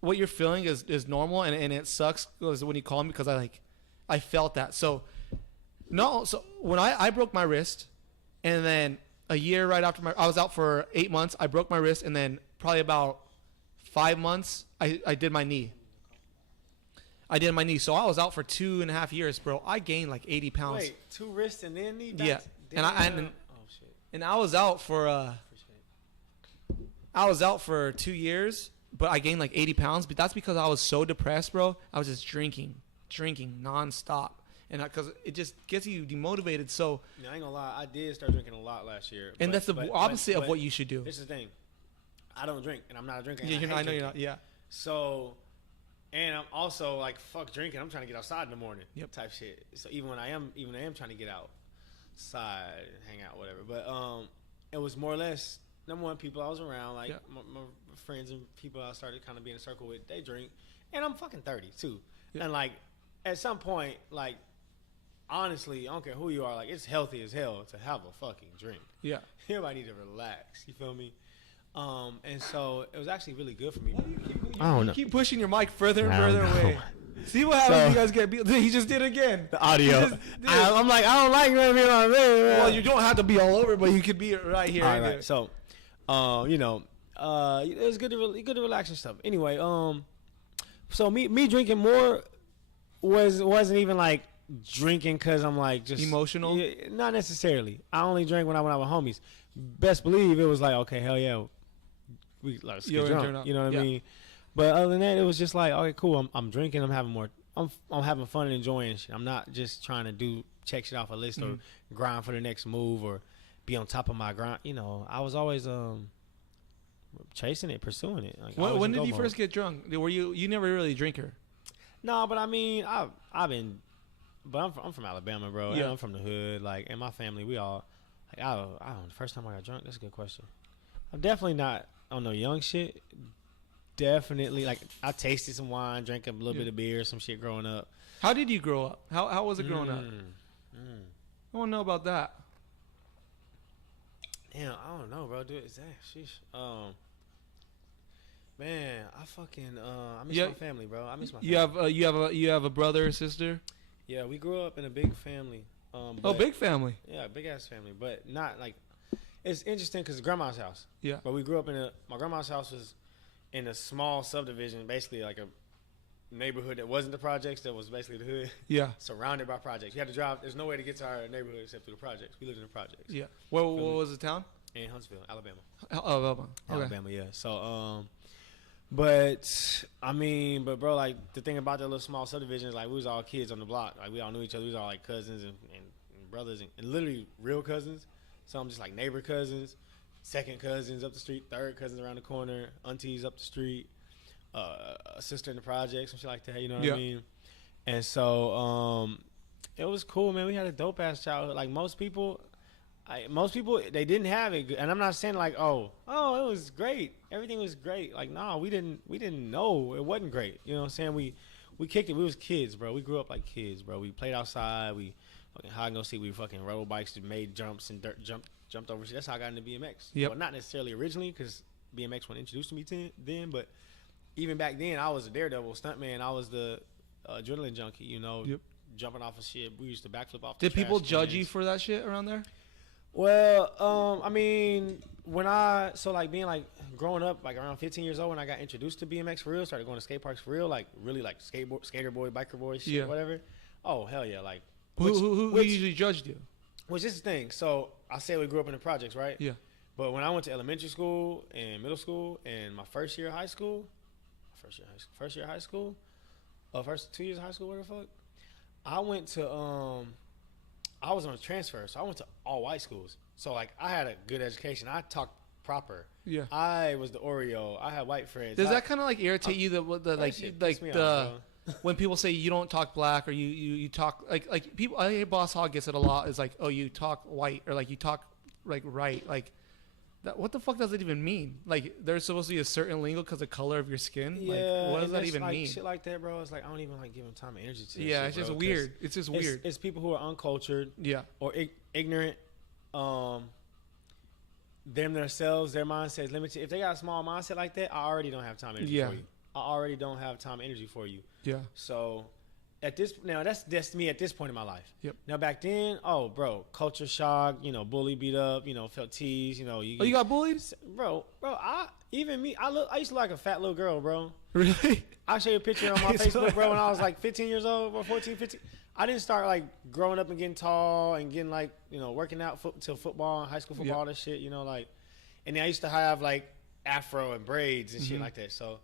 what you're feeling is normal, and it sucks when you call me, because I felt that. So when I broke my wrist, and then a year right after I was out for 8 months, I broke my wrist, and then probably about 5 months I did my knee. So I was out for 2.5 years, bro. I gained like 80 pounds. Wait, 2 wrists and then knee? Yeah. And I was out for 2 years, but I gained like 80 pounds. But that's because I was so depressed, bro. I was just drinking nonstop, and because it just gets you demotivated. So I ain't gonna lie, I did start drinking a lot last year. And that's the opposite of what you should do. This is the thing. I don't drink, and I'm not a drinker. Yeah, I know you're not. Yeah. So. And I'm also like, fuck drinking. I'm trying to get outside in the morning, type shit. So even when I am trying to get outside, hang out, whatever. But it was more or less, number one, people I was around, like my friends and people I started kind of being in a circle with, they drink. And I'm fucking 30 too. Yeah. And like, at some point, like, honestly, I don't care who you are, like, it's healthy as hell to have a fucking drink. Yeah. Everybody need to relax. You feel me? And so it was actually really good for me. I don't know. Keep pushing your mic further and further away. See what happens when you guys get beat. He just did it again. The audio. I'm like, I don't like being on there. Well, you don't have to be all over, but you could be right here. All right. So, it was good to relax and stuff. Anyway, So me drinking more wasn't even like drinking because I'm like just Emotional? Yeah, not necessarily. I only drank when I went out with homies. Best believe it was like, okay, hell yeah, we like let's get drunk. You know what I mean? But other than that, it was just like, okay, cool. I'm drinking. I'm having more. I'm having fun and enjoying shit. I'm not just trying to check shit off a list or grind for the next move or be on top of my grind. You know, I was always chasing it, pursuing it. Like, When did you first get drunk? Were you never really a drinker? No, but I mean, I've been, but I'm from Alabama, bro. Yeah. And I'm from the hood. Like, and my family, we all, like, I don't know. The first time I got drunk, that's a good question. I'm definitely not on no young shit. Definitely, like, I tasted some wine, drank a little bit of beer, some shit growing up. How did you grow up? How was it growing up? I want to know about that. Damn, I don't know, bro. Dude, sheesh. Man, I fucking I miss my family, bro. I miss my family. You have a brother or sister? Yeah, we grew up in a big family. Big family. Yeah, big ass family, but not like. It's interesting because grandma's house. Yeah. But we grew up my grandma's house was in a small subdivision, basically like a neighborhood that wasn't the projects, that was basically the hood. Yeah. Surrounded by projects. You had to drive. There's no way to get to our neighborhood except through the projects. We lived in the projects. Yeah. What was the town? In Huntsville, Alabama. Oh, Alabama. Okay. Alabama, yeah. So, but I mean, bro, like the thing about that little small subdivision is like we was all kids on the block. Like we all knew each other. We was all like cousins and brothers and literally real cousins. Some just like neighbor cousins, second cousins up the street, third cousins around the corner, aunties up the street, a sister in the projects, some shit like that. You know what I mean? And so it was cool, man. We had a dope ass childhood. Like most people, they didn't have it. And I'm not saying like, oh, it was great. Everything was great. Like, no, we didn't know it wasn't great. You know what I'm saying? We kicked it. We was kids, bro. We grew up like kids, bro. We played outside. We fucking hide and go seek. We fucking rode bikes, made jumps and jumped over shit. That's how I got into BMX. Yep. Well, not necessarily originally because BMX wasn't introduced to me then, but even back then, I was a daredevil stuntman. I was the adrenaline junkie, you know, jumping off of shit. We used to backflip off. Did people judge you for that shit around there? Well, I mean, being like growing up, like around 15 years old, when I got introduced to BMX for real, started going to skate parks for real, like really like skater boy, biker boy, shit, whatever. Oh hell yeah, like. Who usually judged you? Which is the thing. So I say we grew up in the projects, right? Yeah. But when I went to elementary school and middle school and my first year of high school, first 2 years of high school, where the fuck? I went to I was on a transfer, so I went to all white schools. So like I had a good education. I talked proper. Yeah. I was the Oreo. I had white friends. Does that kind of like irritate you when people say you don't talk black or you talk like people, I think Boss Hog gets it a lot. Is like, oh, you talk white or like you talk like right, like that. What the fuck does it even mean? Like there's supposed to be a certain lingo because of the color of your skin. Yeah, like, what does that even like, mean? Shit like that, bro. It's like I don't even like giving time and energy to. Yeah, shit, it's just bro, weird. It's just weird. It's people who are uncultured. Yeah. Or ignorant. Them themselves, their mindset is limited. If they got a small mindset like that, I already don't have time and energy for you. I already don't have time and energy for you. Yeah. So that's me at this point in my life. Yep. Now back then, oh bro, culture shock, bully, beat up, felt teased, you got bullied? Bro, I used to look like a fat little girl, bro. Really? I'll show you a picture on my Facebook, bro, when I was like 15 years old, or 14, 15. I didn't start like growing up and getting tall and getting like, working out till football and high school football, that shit, and then I used to have like afro and braids and shit like that. So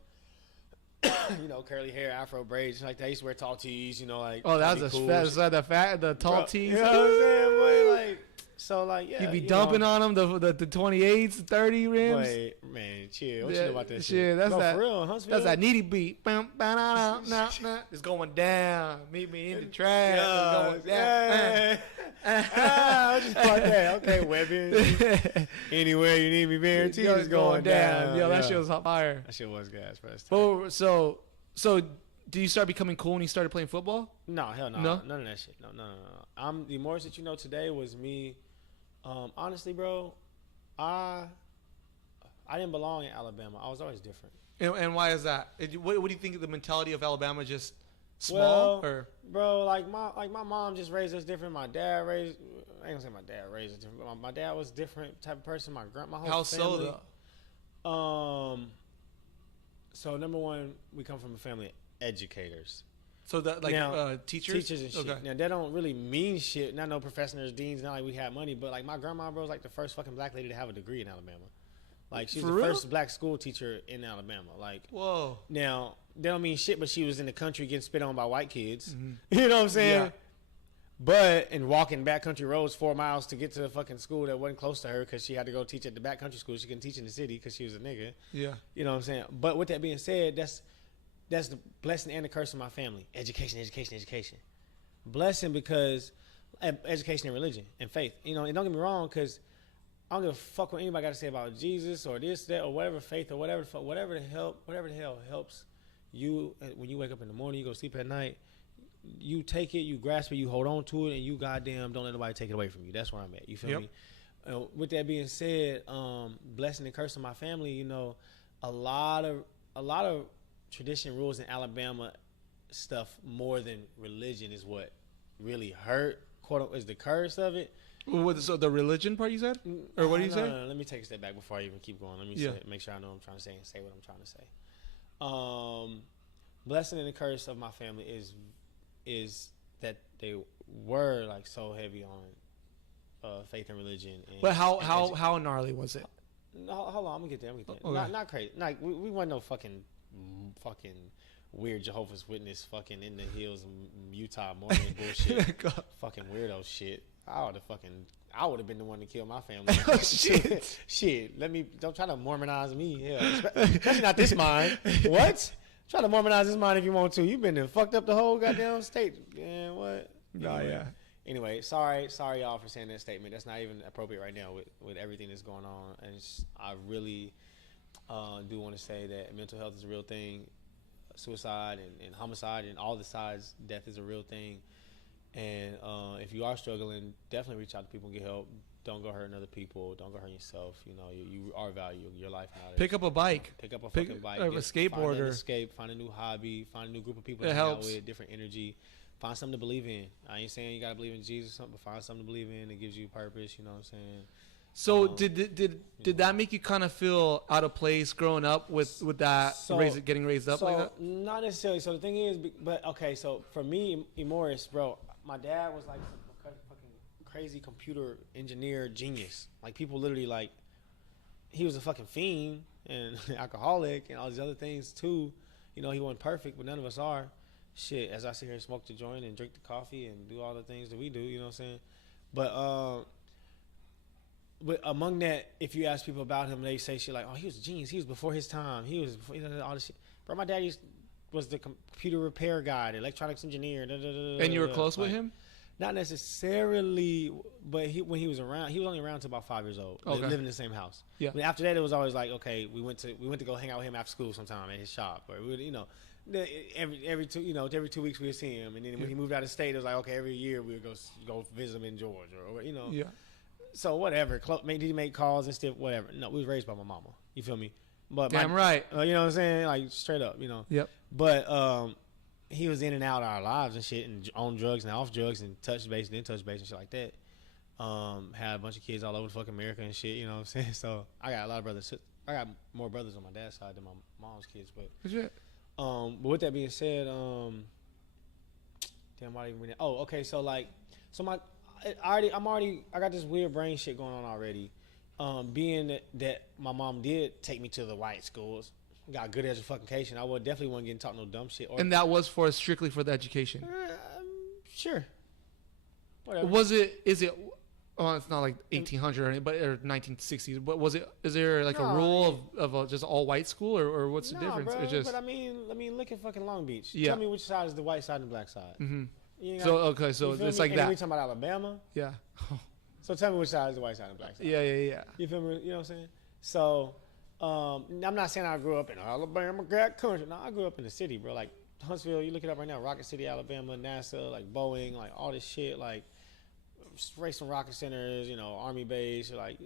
curly hair, afro braids, like that. I used to wear tall tees, like. Oh, that was the tall tees. You know what I'm saying, boy? Like, so like, yeah. You be dumping on them the 28s, 30 rims. Boy, man, chill. What you know about that shit? That's that. For real, Huntsville. That's that needy beat. It's going down. Meet me in the trash. It's going down. I'll just plug that. Okay, Webbing. Anywhere you need me, guaranteed it's going down. Yo, that shit was hot fire. That shit was gas, bro. So, did you start becoming cool when you started playing football? No, hell no. None of that shit. No. The Emores that you know today was me. Honestly, bro, I didn't belong in Alabama. I was always different. And why is that? What do you think of the mentality of Alabama? Just small, or bro, like my mom just raised us different. My dad raised. I ain't gonna say my dad raised us different. But my dad was a different type of person. My whole How family. So though? So number one, we come from a family of educators. So that Now, teachers? Teachers and shit. Okay. Now, they don't really mean shit. Not no professors, deans, not like we have money. But, like, my grandma, bro, was, like, the first fucking black lady to have a degree in Alabama. Like, she was For the real? first black school teacher in Alabama. Like, Whoa. now, they don't mean shit, but she was in the country getting spit on by white kids. You know what I'm saying? Yeah. But, and walking backcountry roads 4 miles to get to the fucking school that wasn't close to her because she had to go teach at the backcountry school. She couldn't teach in the city because she was a nigga. Yeah. You know what I'm saying? But with that being said, that's the blessing and the curse of my family. Education, education, education. Blessing because education and religion and faith. You know, and don't get me wrong, because I don't give a fuck what anybody got to say about Jesus or this, that, or whatever faith or whatever the hell helps you when you wake up in the morning, you go to sleep at night. You take it, you grasp it, you hold on to it, and you goddamn don't let nobody take it away from you. That's where I'm at. You feel me? With that being said, blessing and curse of my family, you know, a lot of tradition rules in Alabama stuff more than religion is what really hurt. Is the curse of it. So the religion part you said, or what do you say? No, let me take a step back before I even keep going. Let me make sure I know what I'm trying to say and say what I'm trying to say. Blessing and the curse of my family is that they were like so heavy on faith and religion. And, But how gnarly was it? No, hold on, I'm gonna get there. Okay. Not crazy. Like we weren't no fucking weird Jehovah's Witness fucking in the hills of Utah Mormon bullshit. Fucking weirdo shit. I would have been the one to kill my family. Oh, shit. Shit. Don't try to Mormonize me. Hell, especially not this mind. What? Try to Mormonize this mind if you want to. You've been fucked up the whole goddamn state. Yeah, what? Nah, Anyway. yeah. Anyway, sorry y'all for saying that statement. That's not even appropriate right now with everything that's going on. And I really do want to say that mental health is a real thing. Suicide and homicide and all the sides, death is a real thing. And if you are struggling, definitely reach out to people and get help. Don't go hurting other people. Don't go hurting yourself. You know, you are valuable. Your life matters. Pick up a bike. Pick up a fucking bike. A skateboarder. Find an escape. Find a new hobby. Find a new group of people It to hang out helps. with. Different energy. Find something to believe in. I ain't saying you gotta believe in Jesus or something, but find something to believe in that gives you purpose. You know what I'm saying? So did that make you kind of feel out of place growing up with that getting raised up like that? Not necessarily. So the thing is, but okay. So for me, Emores, bro, my dad was like some fucking crazy computer engineer genius. Like people literally like, he was a fucking fiend and alcoholic and all these other things too. You know, he wasn't perfect, but none of us are. Shit, as I sit here and smoke the joint and drink the coffee and do all the things that we do, you know what I'm saying? But among that, if you ask people about him, they say shit like, "Oh, he was a genius. He was before his time. He was before all this shit." Bro, my dad was the computer repair guy, the electronics engineer. And you were close with him? Not necessarily, but when he was around, he was only around until about 5 years old. Okay. Living in the same house. Yeah. But after that, it was always like, okay, we went to go hang out with him after school sometime at his shop, or we would, you know. Every 2 weeks we would see him, and then when he moved out of state, it was like, okay, every year we would go visit him in Georgia, or you know. Yeah. So whatever, did he make calls and stuff? Whatever. No, we was raised by my mama. You feel me? But damn right. You know what I'm saying? Like straight up, you know. Yep. But he was in and out of our lives and shit, and on drugs and off drugs, and touch base and then touch base and shit like that. Had a bunch of kids all over fucking America and shit. You know what I'm saying? So I got a lot of brothers. I got more brothers on my dad's side than my mom's kids, but. Shit. But with that being said, damn, why even? Oh, okay. So like, I got this weird brain shit going on already. Being that my mom did take me to the white schools, got good education. I definitely wasn't getting taught no dumb shit. And that was strictly for the education. Sure. Whatever. Is it? Oh, it's not like 1800 or 1960s. But is there like a rule of just all white school or what's the difference? Bro, but I mean, look at fucking Long Beach. Yeah. Tell me which side is the white side and the black side. Mm-hmm. So it's like that. We talking about Alabama. Yeah. So tell me which side is the white side and the black side. Yeah. You feel me? You know what I'm saying? So I'm not saying I grew up in Alabama, great country. No, I grew up in the city, bro. Like Huntsville, you look it up right now. Rocket City, Alabama, NASA, like Boeing, like all this shit, like. Racing rocket centers, you know, Army base, like,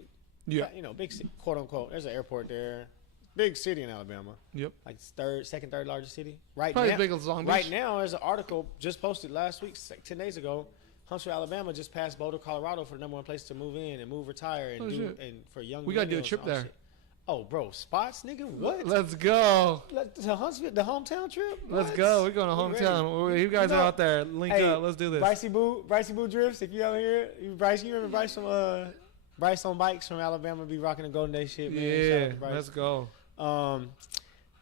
you know, big city, quote unquote. There's an airport there, big city in Alabama. Yep. Like second, third largest city. Right Probably now, as big as Long Beach. Right now, there's an article just posted last week, 10 days ago. Huntsville, Alabama, just passed Boulder, Colorado for the #1 place to move in and retire and and for young. We gotta do a trip there. Oh, bro, spots, nigga. What? Let's go. The Huntsville, the hometown trip. Let's What? go. We're going to hometown. You guys are out there. Link up. Let's do this. Brycey Boo drifts. If you out here, Bryce, you remember Bryce from Bryce on bikes from Alabama be rocking the Golden Day shit, man. Yeah, let's go. Oh,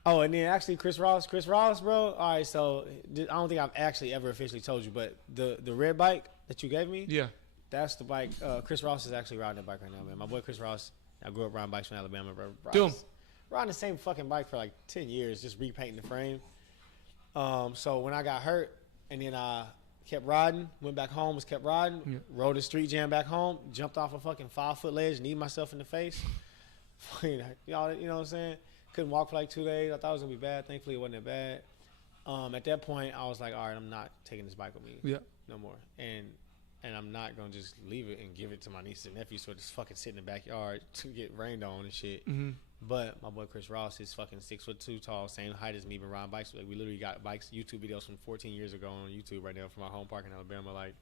and then actually Chris Ross, bro. All right, so I don't think I've actually ever officially told you, but the red bike that you gave me, yeah, that's the bike. Chris Ross is actually riding that bike right now, man. My boy Chris Ross. I grew up riding bikes from Alabama, bro. Riding the same fucking bike for like 10 years, just repainting the frame. So when I got hurt, and then I kept riding, went back home, kept riding, rode the street jam back home, jumped off a fucking 5-foot ledge, kneed myself in the face. Y'all, you know what I'm saying? Couldn't walk for like 2 days. I thought it was gonna be bad. Thankfully, it wasn't that bad. At that point, I was like, all right, I'm not taking this bike with me no more. And I'm not gonna just leave it and give it to my nieces and nephews so just fucking sit in the backyard to get rained on and shit. Mm-hmm. But my boy Chris Ross is fucking 6'2" tall, same height as me, been riding bikes. Like we literally got bikes, YouTube videos from 14 years ago on YouTube right now from my home park in Alabama. Like,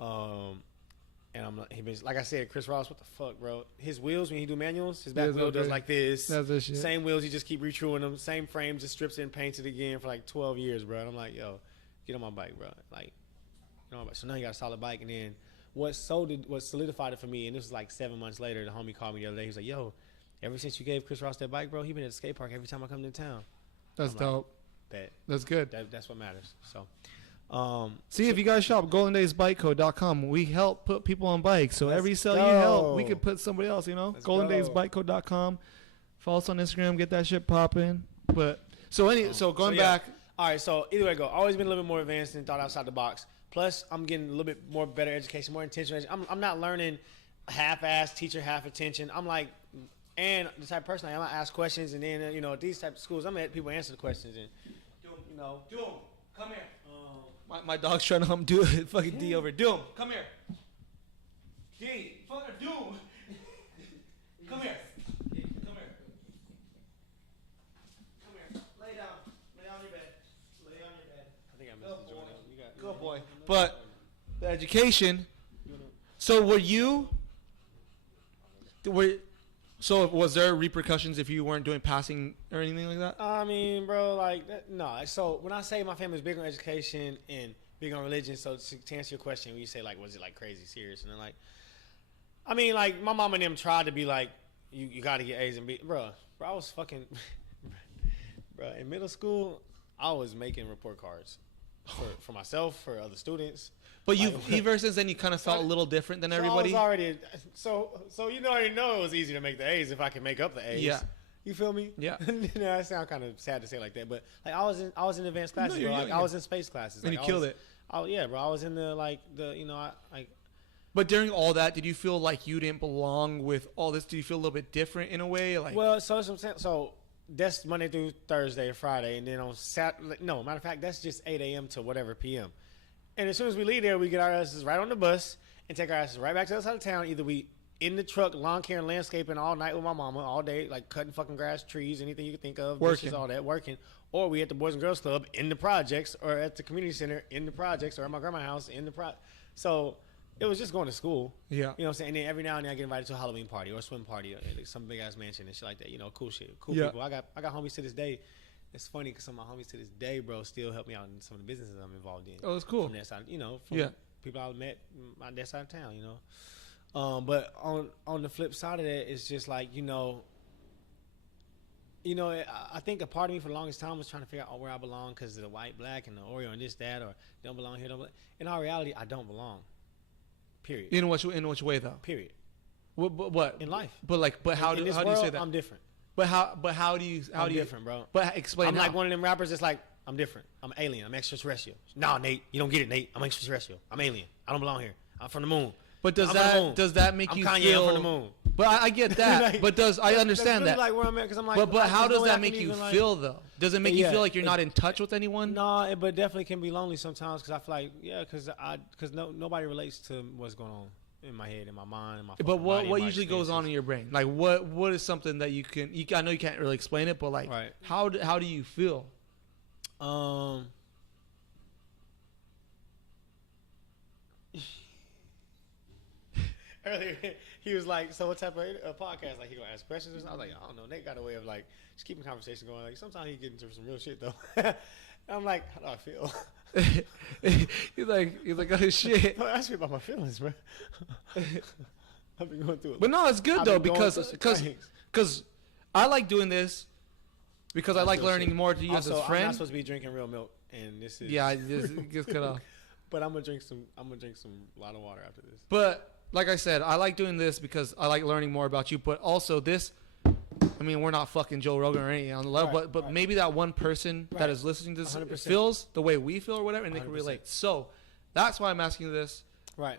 and I'm like I said, Chris Ross, what the fuck, bro? His wheels when he do manuals, his back wheel does like this. That's this shit. Same wheels, he just keep retruing them. Same frame, just strips it and paints it again for like 12 years, bro. And I'm like, yo, get on my bike, bro. Like. So now you got a solid bike, and then what solidified it for me, and this was like 7 months later, the homie called me the other day. He was like, yo, ever since you gave Chris Ross that bike, bro, he been at the skate park every time I come to town. That's dope. Bet. That's good. That's what matters. So, if you guys shop goldendaysbikeco.com, we help put people on bikes. So every sell you help, we could put somebody else, goldendaysbikeco.com. Follow us on Instagram, get that shit popping. But so going back. All right, so either way go. Always been a little bit more advanced and thought outside the box. Plus, I'm getting a little bit more better education, more intentional. I'm not learning half-ass, teacher, half attention. I'm like, and the type of person I am, I ask questions, and then, at these type of schools, I'm at people answer the questions. And, Doom, come here. My dog's trying to do a fucking D over. Doom, come here. D, fucking Doom. Come here. Good boy. But the education. So was there repercussions if you weren't doing passing or anything like that? I mean, bro, no. So when I say my family's big on education and big on religion, so to answer your question, when you say was it crazy serious, and then I mean, my mom and them tried to be like, you got to get A's and B's, bro. I was fucking, bro. In middle school, I was making report cards. For myself, for other students. But ever since then, you kind of felt a little different than everybody? I was already, so you already know it was easy to make the A's if I can make up the A's. Yeah. You feel me? Yeah. I sound kind of sad to say like that, but I was in advanced classes, bro. I was in space classes. And you killed it. Oh yeah, bro. I was in the But during all that, did you feel like you didn't belong with all this? Do you feel a little bit different in a way? Well, so that's Monday through Thursday or Friday, and then on Saturday. No, matter of fact, that's just 8 a.m. to whatever p.m. And as soon as we leave there, we get our asses right on the bus and take our asses right back to the other side of town. Either we in the truck, lawn care and landscaping all night with my mama, all day, cutting fucking grass, trees, anything you can think of, working, dishes, all that, working. Or we at the Boys and Girls Club in the projects, or at the community center in the projects, or at my grandma's house in the So it was just going to school. Yeah. You know what I'm saying? And then every now and then I get invited to a Halloween party or a swim party or some big ass mansion and shit like that. Cool shit. Cool people. I got homies to this day. It's funny because some of my homies to this day, bro, still help me out in some of the businesses I'm involved in. Oh, that's cool. From that side, from people I met on that side of town, But on the flip side of that, it's just I think a part of me for the longest time was trying to figure out where I belong because of the white, black, and the Oreo and this, that, or don't belong here, don't belong. In all reality, I don't belong. Period. In which way though? Period. What? In life. But how do you say that? I'm different. But how do you different, bro. But explain. I'm like one of them rappers that's like, I'm different. I'm alien. I'm extraterrestrial. Nah, Nate, you don't get it, Nate. I'm extraterrestrial. I'm alien. I don't belong here. I'm from the moon. But does that make you Kanye, feel? I'm from the moon. But I get that. But I understand that's that? Like where I'm at, because I'm like. But how does that make you feel though? Does it make you feel like you're not in touch with anyone? No, but it definitely can be lonely sometimes because I feel like because nobody relates to what's going on in my head, in my mind, in my. But what usually goes on in your brain? Like what is something that you can? I know you can't really explain it, but right. how do you feel? earlier, he was like, "So what type of podcast? Like he gonna ask questions?" Or something? I was like, "I don't know." Nate got a way of like just keeping conversation going. Like sometimes he get into some real shit though. I'm like, "How do I feel?" he's like, oh shit. Don't ask me about my feelings, bro. I've been going through it. But no, it's good I've though been going because through some things. I like doing this because I like learning more to you Also, as a I'm friend. not supposed to be drinking real milk, and this is Yeah, it gets cut off. But I'm gonna drink some a lot of water after this. But like I said, I like doing this because I like learning more about you. But also this, I mean, we're not fucking Joe Rogan or anything on the level, Right, but right. maybe that one person that Right. is listening to this 100%. feels the way we feel or whatever, and they can 100%. relate. So that's why I'm asking you this. Right,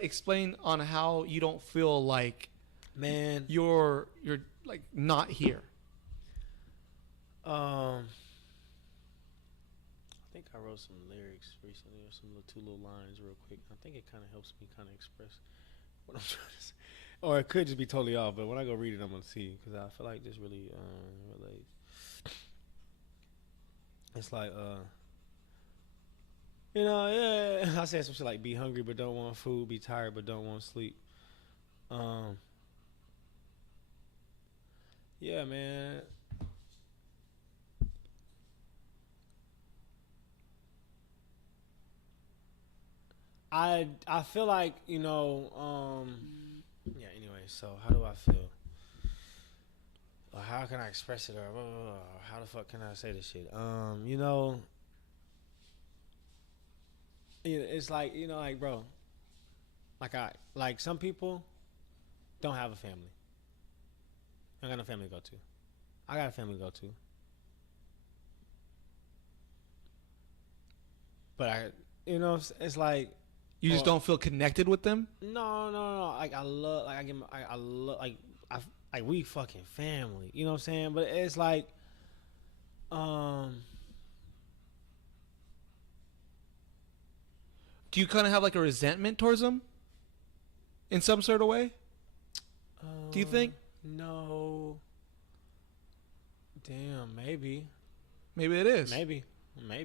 Explain on how you don't feel like man. you're like not here. I think I wrote some lyrics recently or some two little lines real quick. I think it kind of helps me kind of express what I'm trying to say. Or it could just be totally off, but when I go read it, I'm going to see because I feel like this really relates. It's like, I said some shit like be hungry but don't want food, be tired but don't want sleep. Yeah, man. I feel like, yeah, anyway, so how do I feel? Or how can I express it? Or how the fuck can I say this shit? It's like, like, bro, like some people don't have a family. I got no family to go to. I got a family to go to. But it's like, You just don't feel connected with them? No. Like I love, like I love, like we fucking family. You know what I'm saying? But it's like, Do you kind of have like a resentment towards them? In some sort of way? Do you think? No. Damn, maybe. Maybe it is. Maybe. I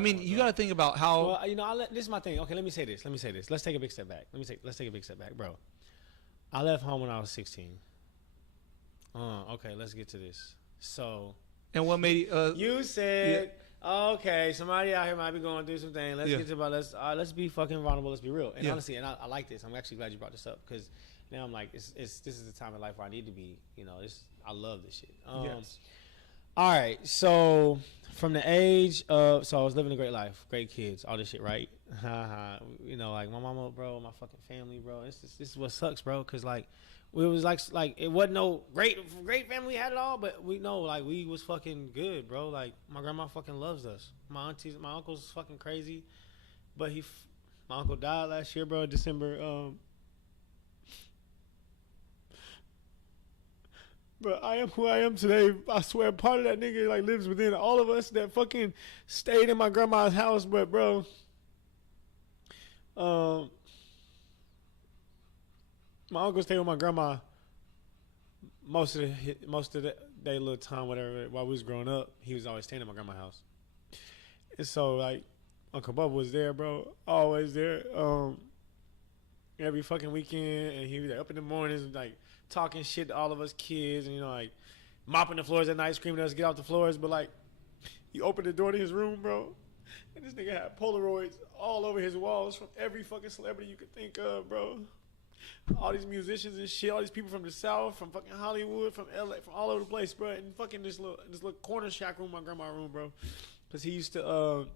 mean, you got to think about how. Well, this is my thing. Okay, let me say this. Let's take a big step back. Let's take a big step back, bro. I left home when I was 16. Okay, let's get to this. So. And what made you said, okay, somebody out here might be going through some things. Let's get to about let's be fucking vulnerable. Let's be real. And honestly, and I like this. I'm actually glad you brought this up because now I'm like, this is the time in life where I need to be. I love this shit. Yes. All right, so from the age of, so I was living a great life, great kids, all this shit, right? Like my mama, bro, my fucking family, bro. This is what sucks, bro, because like we was like it wasn't no great family we had it all, but we know like we was fucking good, bro. Like my grandma fucking loves us. My aunties, my uncle's fucking crazy, but my uncle died last year, bro, December. But I am who I am today. I swear, part of that nigga like lives within all of us that fucking stayed in my grandma's house. But bro, my uncle stayed with my grandma most of the day, little time, whatever. While we was growing up, he was always staying at my grandma's house. And so like, Uncle Bubba was there, bro, always there. Every fucking weekend, and he was like, up in the mornings, like talking shit to all of us kids, and like mopping the floors at night, screaming at us to get off the floors. But like, he opened the door to his room, bro, and this nigga had Polaroids all over his walls from every fucking celebrity you could think of, bro. All these musicians and shit, all these people from the South, from fucking Hollywood, from LA, from all over the place, bro. And fucking this little corner shack room, my grandma's room, bro, because he used to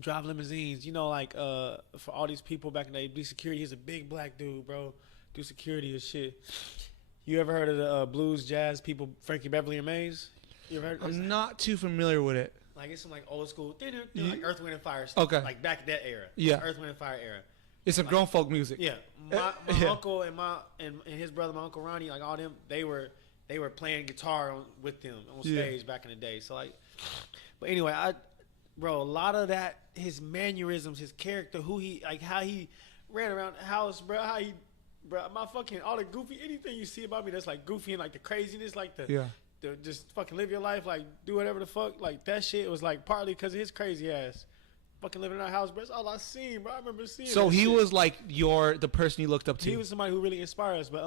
drive limousines, for all these people back in the day, do security. He's a big black dude, bro. Do security and shit. You ever heard of the blues, jazz people, Frankie Beverly and Maze? You ever heard of this? I'm not too familiar with it. Like, it's some, like, old school, like Earth, Wind, and Fire stuff. Okay. Like, back that era. Yeah. Earth, Wind, and Fire era. It's some grown folk music. Yeah. My uncle and his brother, my Uncle Ronnie, like, all them, they were playing guitar with them on stage back in the day. So, like, but anyway, bro, a lot of that, his mannerisms, his character, how he ran around the house, bro, my fucking, all the goofy, anything you see about me that's like goofy and like the craziness, like the just fucking live your life, like do whatever the fuck, like that shit was like partly because of his crazy ass. fucking living in our house, bro. That's all I seen, bro. I remember seeing. So that he shit. was like the person you looked up to. He was somebody who really inspired us, but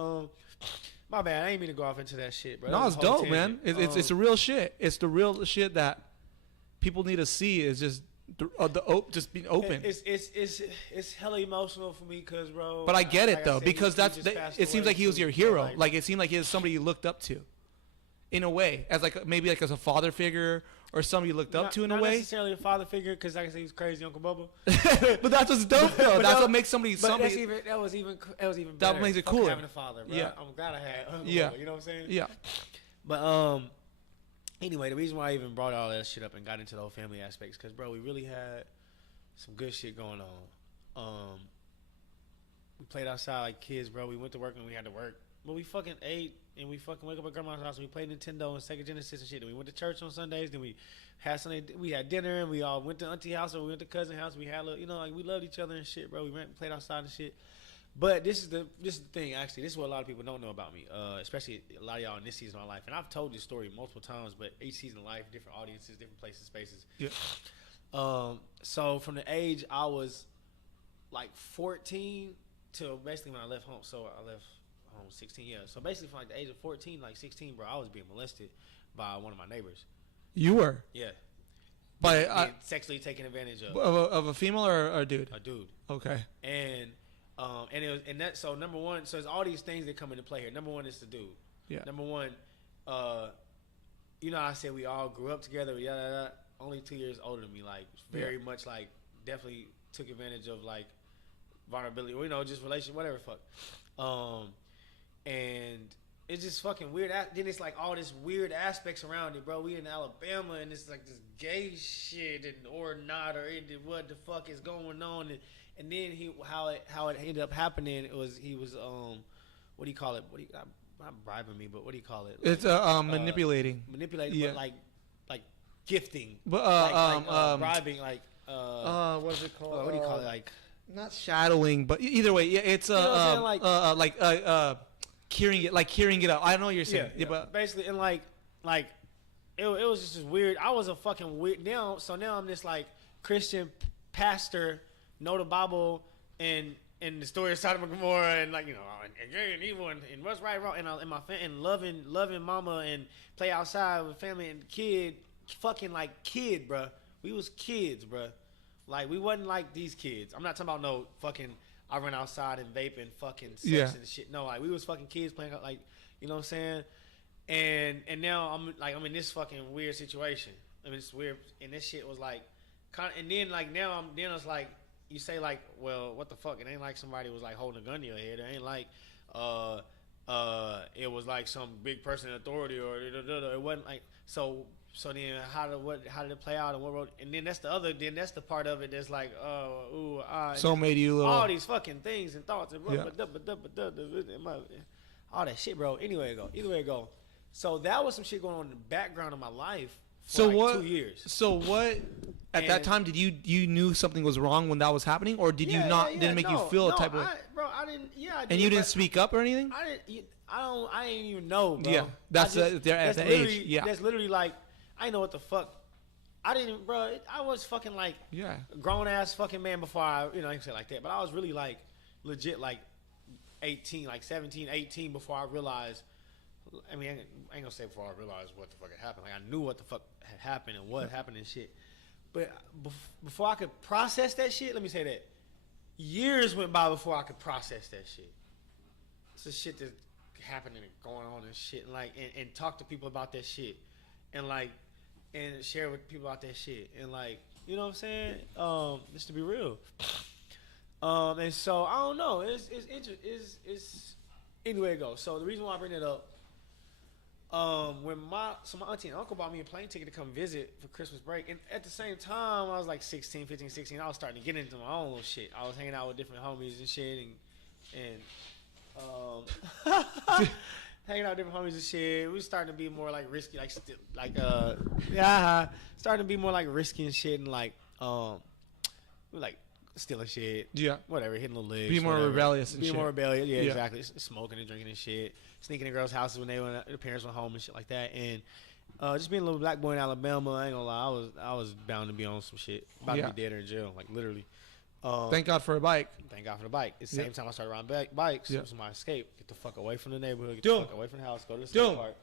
my bad. I ain't mean to go off into that shit, bro. No, That it's was a whole dope, man. tangent. It's the real shit. It's the real shit that people need to see. Is just just being open. It's hella emotional for me, cause bro. But I get it like though, said, because he just it passed seems away, like he was too, your bro. hero. Like it seemed like he was somebody you looked up to, in a way, as like maybe like as a father figure or somebody you looked up to in a not way. necessarily a father figure, cause like I said, he was crazy, Uncle Bubba. But that's what's dope though. But That's what makes somebody But somebody. that was even That better. makes it Fucking cooler. Having a father, bro. Yeah. I'm glad I had Uncle Yeah. Bubba, you know what I'm saying? Yeah. But anyway, the reason why I even brought all that shit up and got into the whole family aspects, cause bro, we really had some good shit going on. We played outside like kids, bro. We went to work and we had to work, but we fucking ate and we fucking wake up at grandma's house and we played Nintendo and Sega Genesis and shit. Then we went to church on Sundays. Then we had Sunday. We had dinner and we all went to auntie house or we went to cousin house. We had, like we loved each other and shit, bro. We went and played outside and shit. But this is the thing. Actually, this is what a lot of people don't know about me, especially a lot of y'all in this season of my life. And I've told this story multiple times, but each season of life, different audiences, different places, spaces. Yeah. So from the age I was like 14 till basically when I left home. So I left home 16 years. So basically from like the age of 14, like 16, bro, I was being molested by one of my neighbors. You were Yeah. by Being sexually taken advantage of. of a female or a dude. A dude. Okay. And it was so number one. So there's all these things that come into play here. Number one is the dude. Yeah. Number one, you know, I said we all grew up together. Yada. Only 2 years older than me. Like very much like definitely took advantage of like vulnerability. Or, just relation, whatever. Fuck. And it's just fucking weird. Then it's like all this weird aspects around it, bro. We in Alabama and it's like this gay shit or not or what the fuck is going on and then how it ended up happening. He was what do you call it? Not bribing me, but what do you call it? It's manipulating. Manipulating, Yeah. but like gifting. But bribing, like what is it called? what do you call it? Like not shadowing, but either way, yeah, it's curing it up. I don't know what you're saying. Yeah, but basically, and like it was just weird. I was a fucking weird now. So now I'm this like Christian pastor, know the Bible and the story of Sodom and Gomorrah and and good and evil and what's right and wrong and loving mama and play outside with family and kid, fucking like kid, bruh. We was kids, bruh. Like we wasn't like these kids. I'm not talking about no fucking. I run outside and vape and fucking sex and shit. No, like we was fucking kids playing like, you know what I'm saying? And now I'm in this fucking weird situation. I mean it's weird and this shit was like and then like now it's like you say like, well, what the fuck? It ain't like somebody was like holding a gun to your head. It ain't like it was like some big person in authority or it wasn't like so then how did it play out and what wrote and then that's the part of it that's like so made you little all these fucking things and thoughts and all that shit, bro. Either way it go. So that was some shit going on in the background of my life for 2 years. So what at that time did you knew something was wrong when that was happening or did you not didn't make you feel a type of bro, I didn't I did, and you didn't speak up or anything? I didn't even know, bro. Yeah. That's they're at the age. Yeah. That's literally like I didn't know what the fuck. I didn't, bro. I was fucking like grown ass fucking man before I can say it like that, but I was really like legit like 18, like 17, 18 before I realized. I mean, I ain't gonna say before I realized what the fuck had happened. Like I knew what the fuck had happened and what happened and shit, but before I could process that shit, let me say that years went by before I could process that shit. It's the shit that's happening and going on and shit, and like and talk to people about that shit. And share with people about that shit. And like, you know what I'm saying? Just to be real. And so I don't know. It's anyway it goes. So the reason why I bring it up, when my auntie and uncle bought me a plane ticket to come visit for Christmas break. And at the same time, I was like 15, 16, I was starting to get into my own little shit. I was hanging out with different homies and shit and hanging out with different homies and shit. We was starting to be more like risky, starting to be more like risky and shit, and like stealing shit. Yeah. Whatever, hitting little legs. Be more whatever. rebellious and be shit. more rebellious. Yeah, smoking and drinking and shit. Sneaking in girls' houses when their parents went home and shit like that. Just being a little black boy in Alabama, I ain't gonna lie, I was bound to be on some shit. About to be dead or in jail, like literally. Thank God for a bike. Thank God for the bike. It's the same time I started riding bikes. It was my escape. Get the fuck away from the neighborhood. Get the fuck away from the house. Go to the skate park.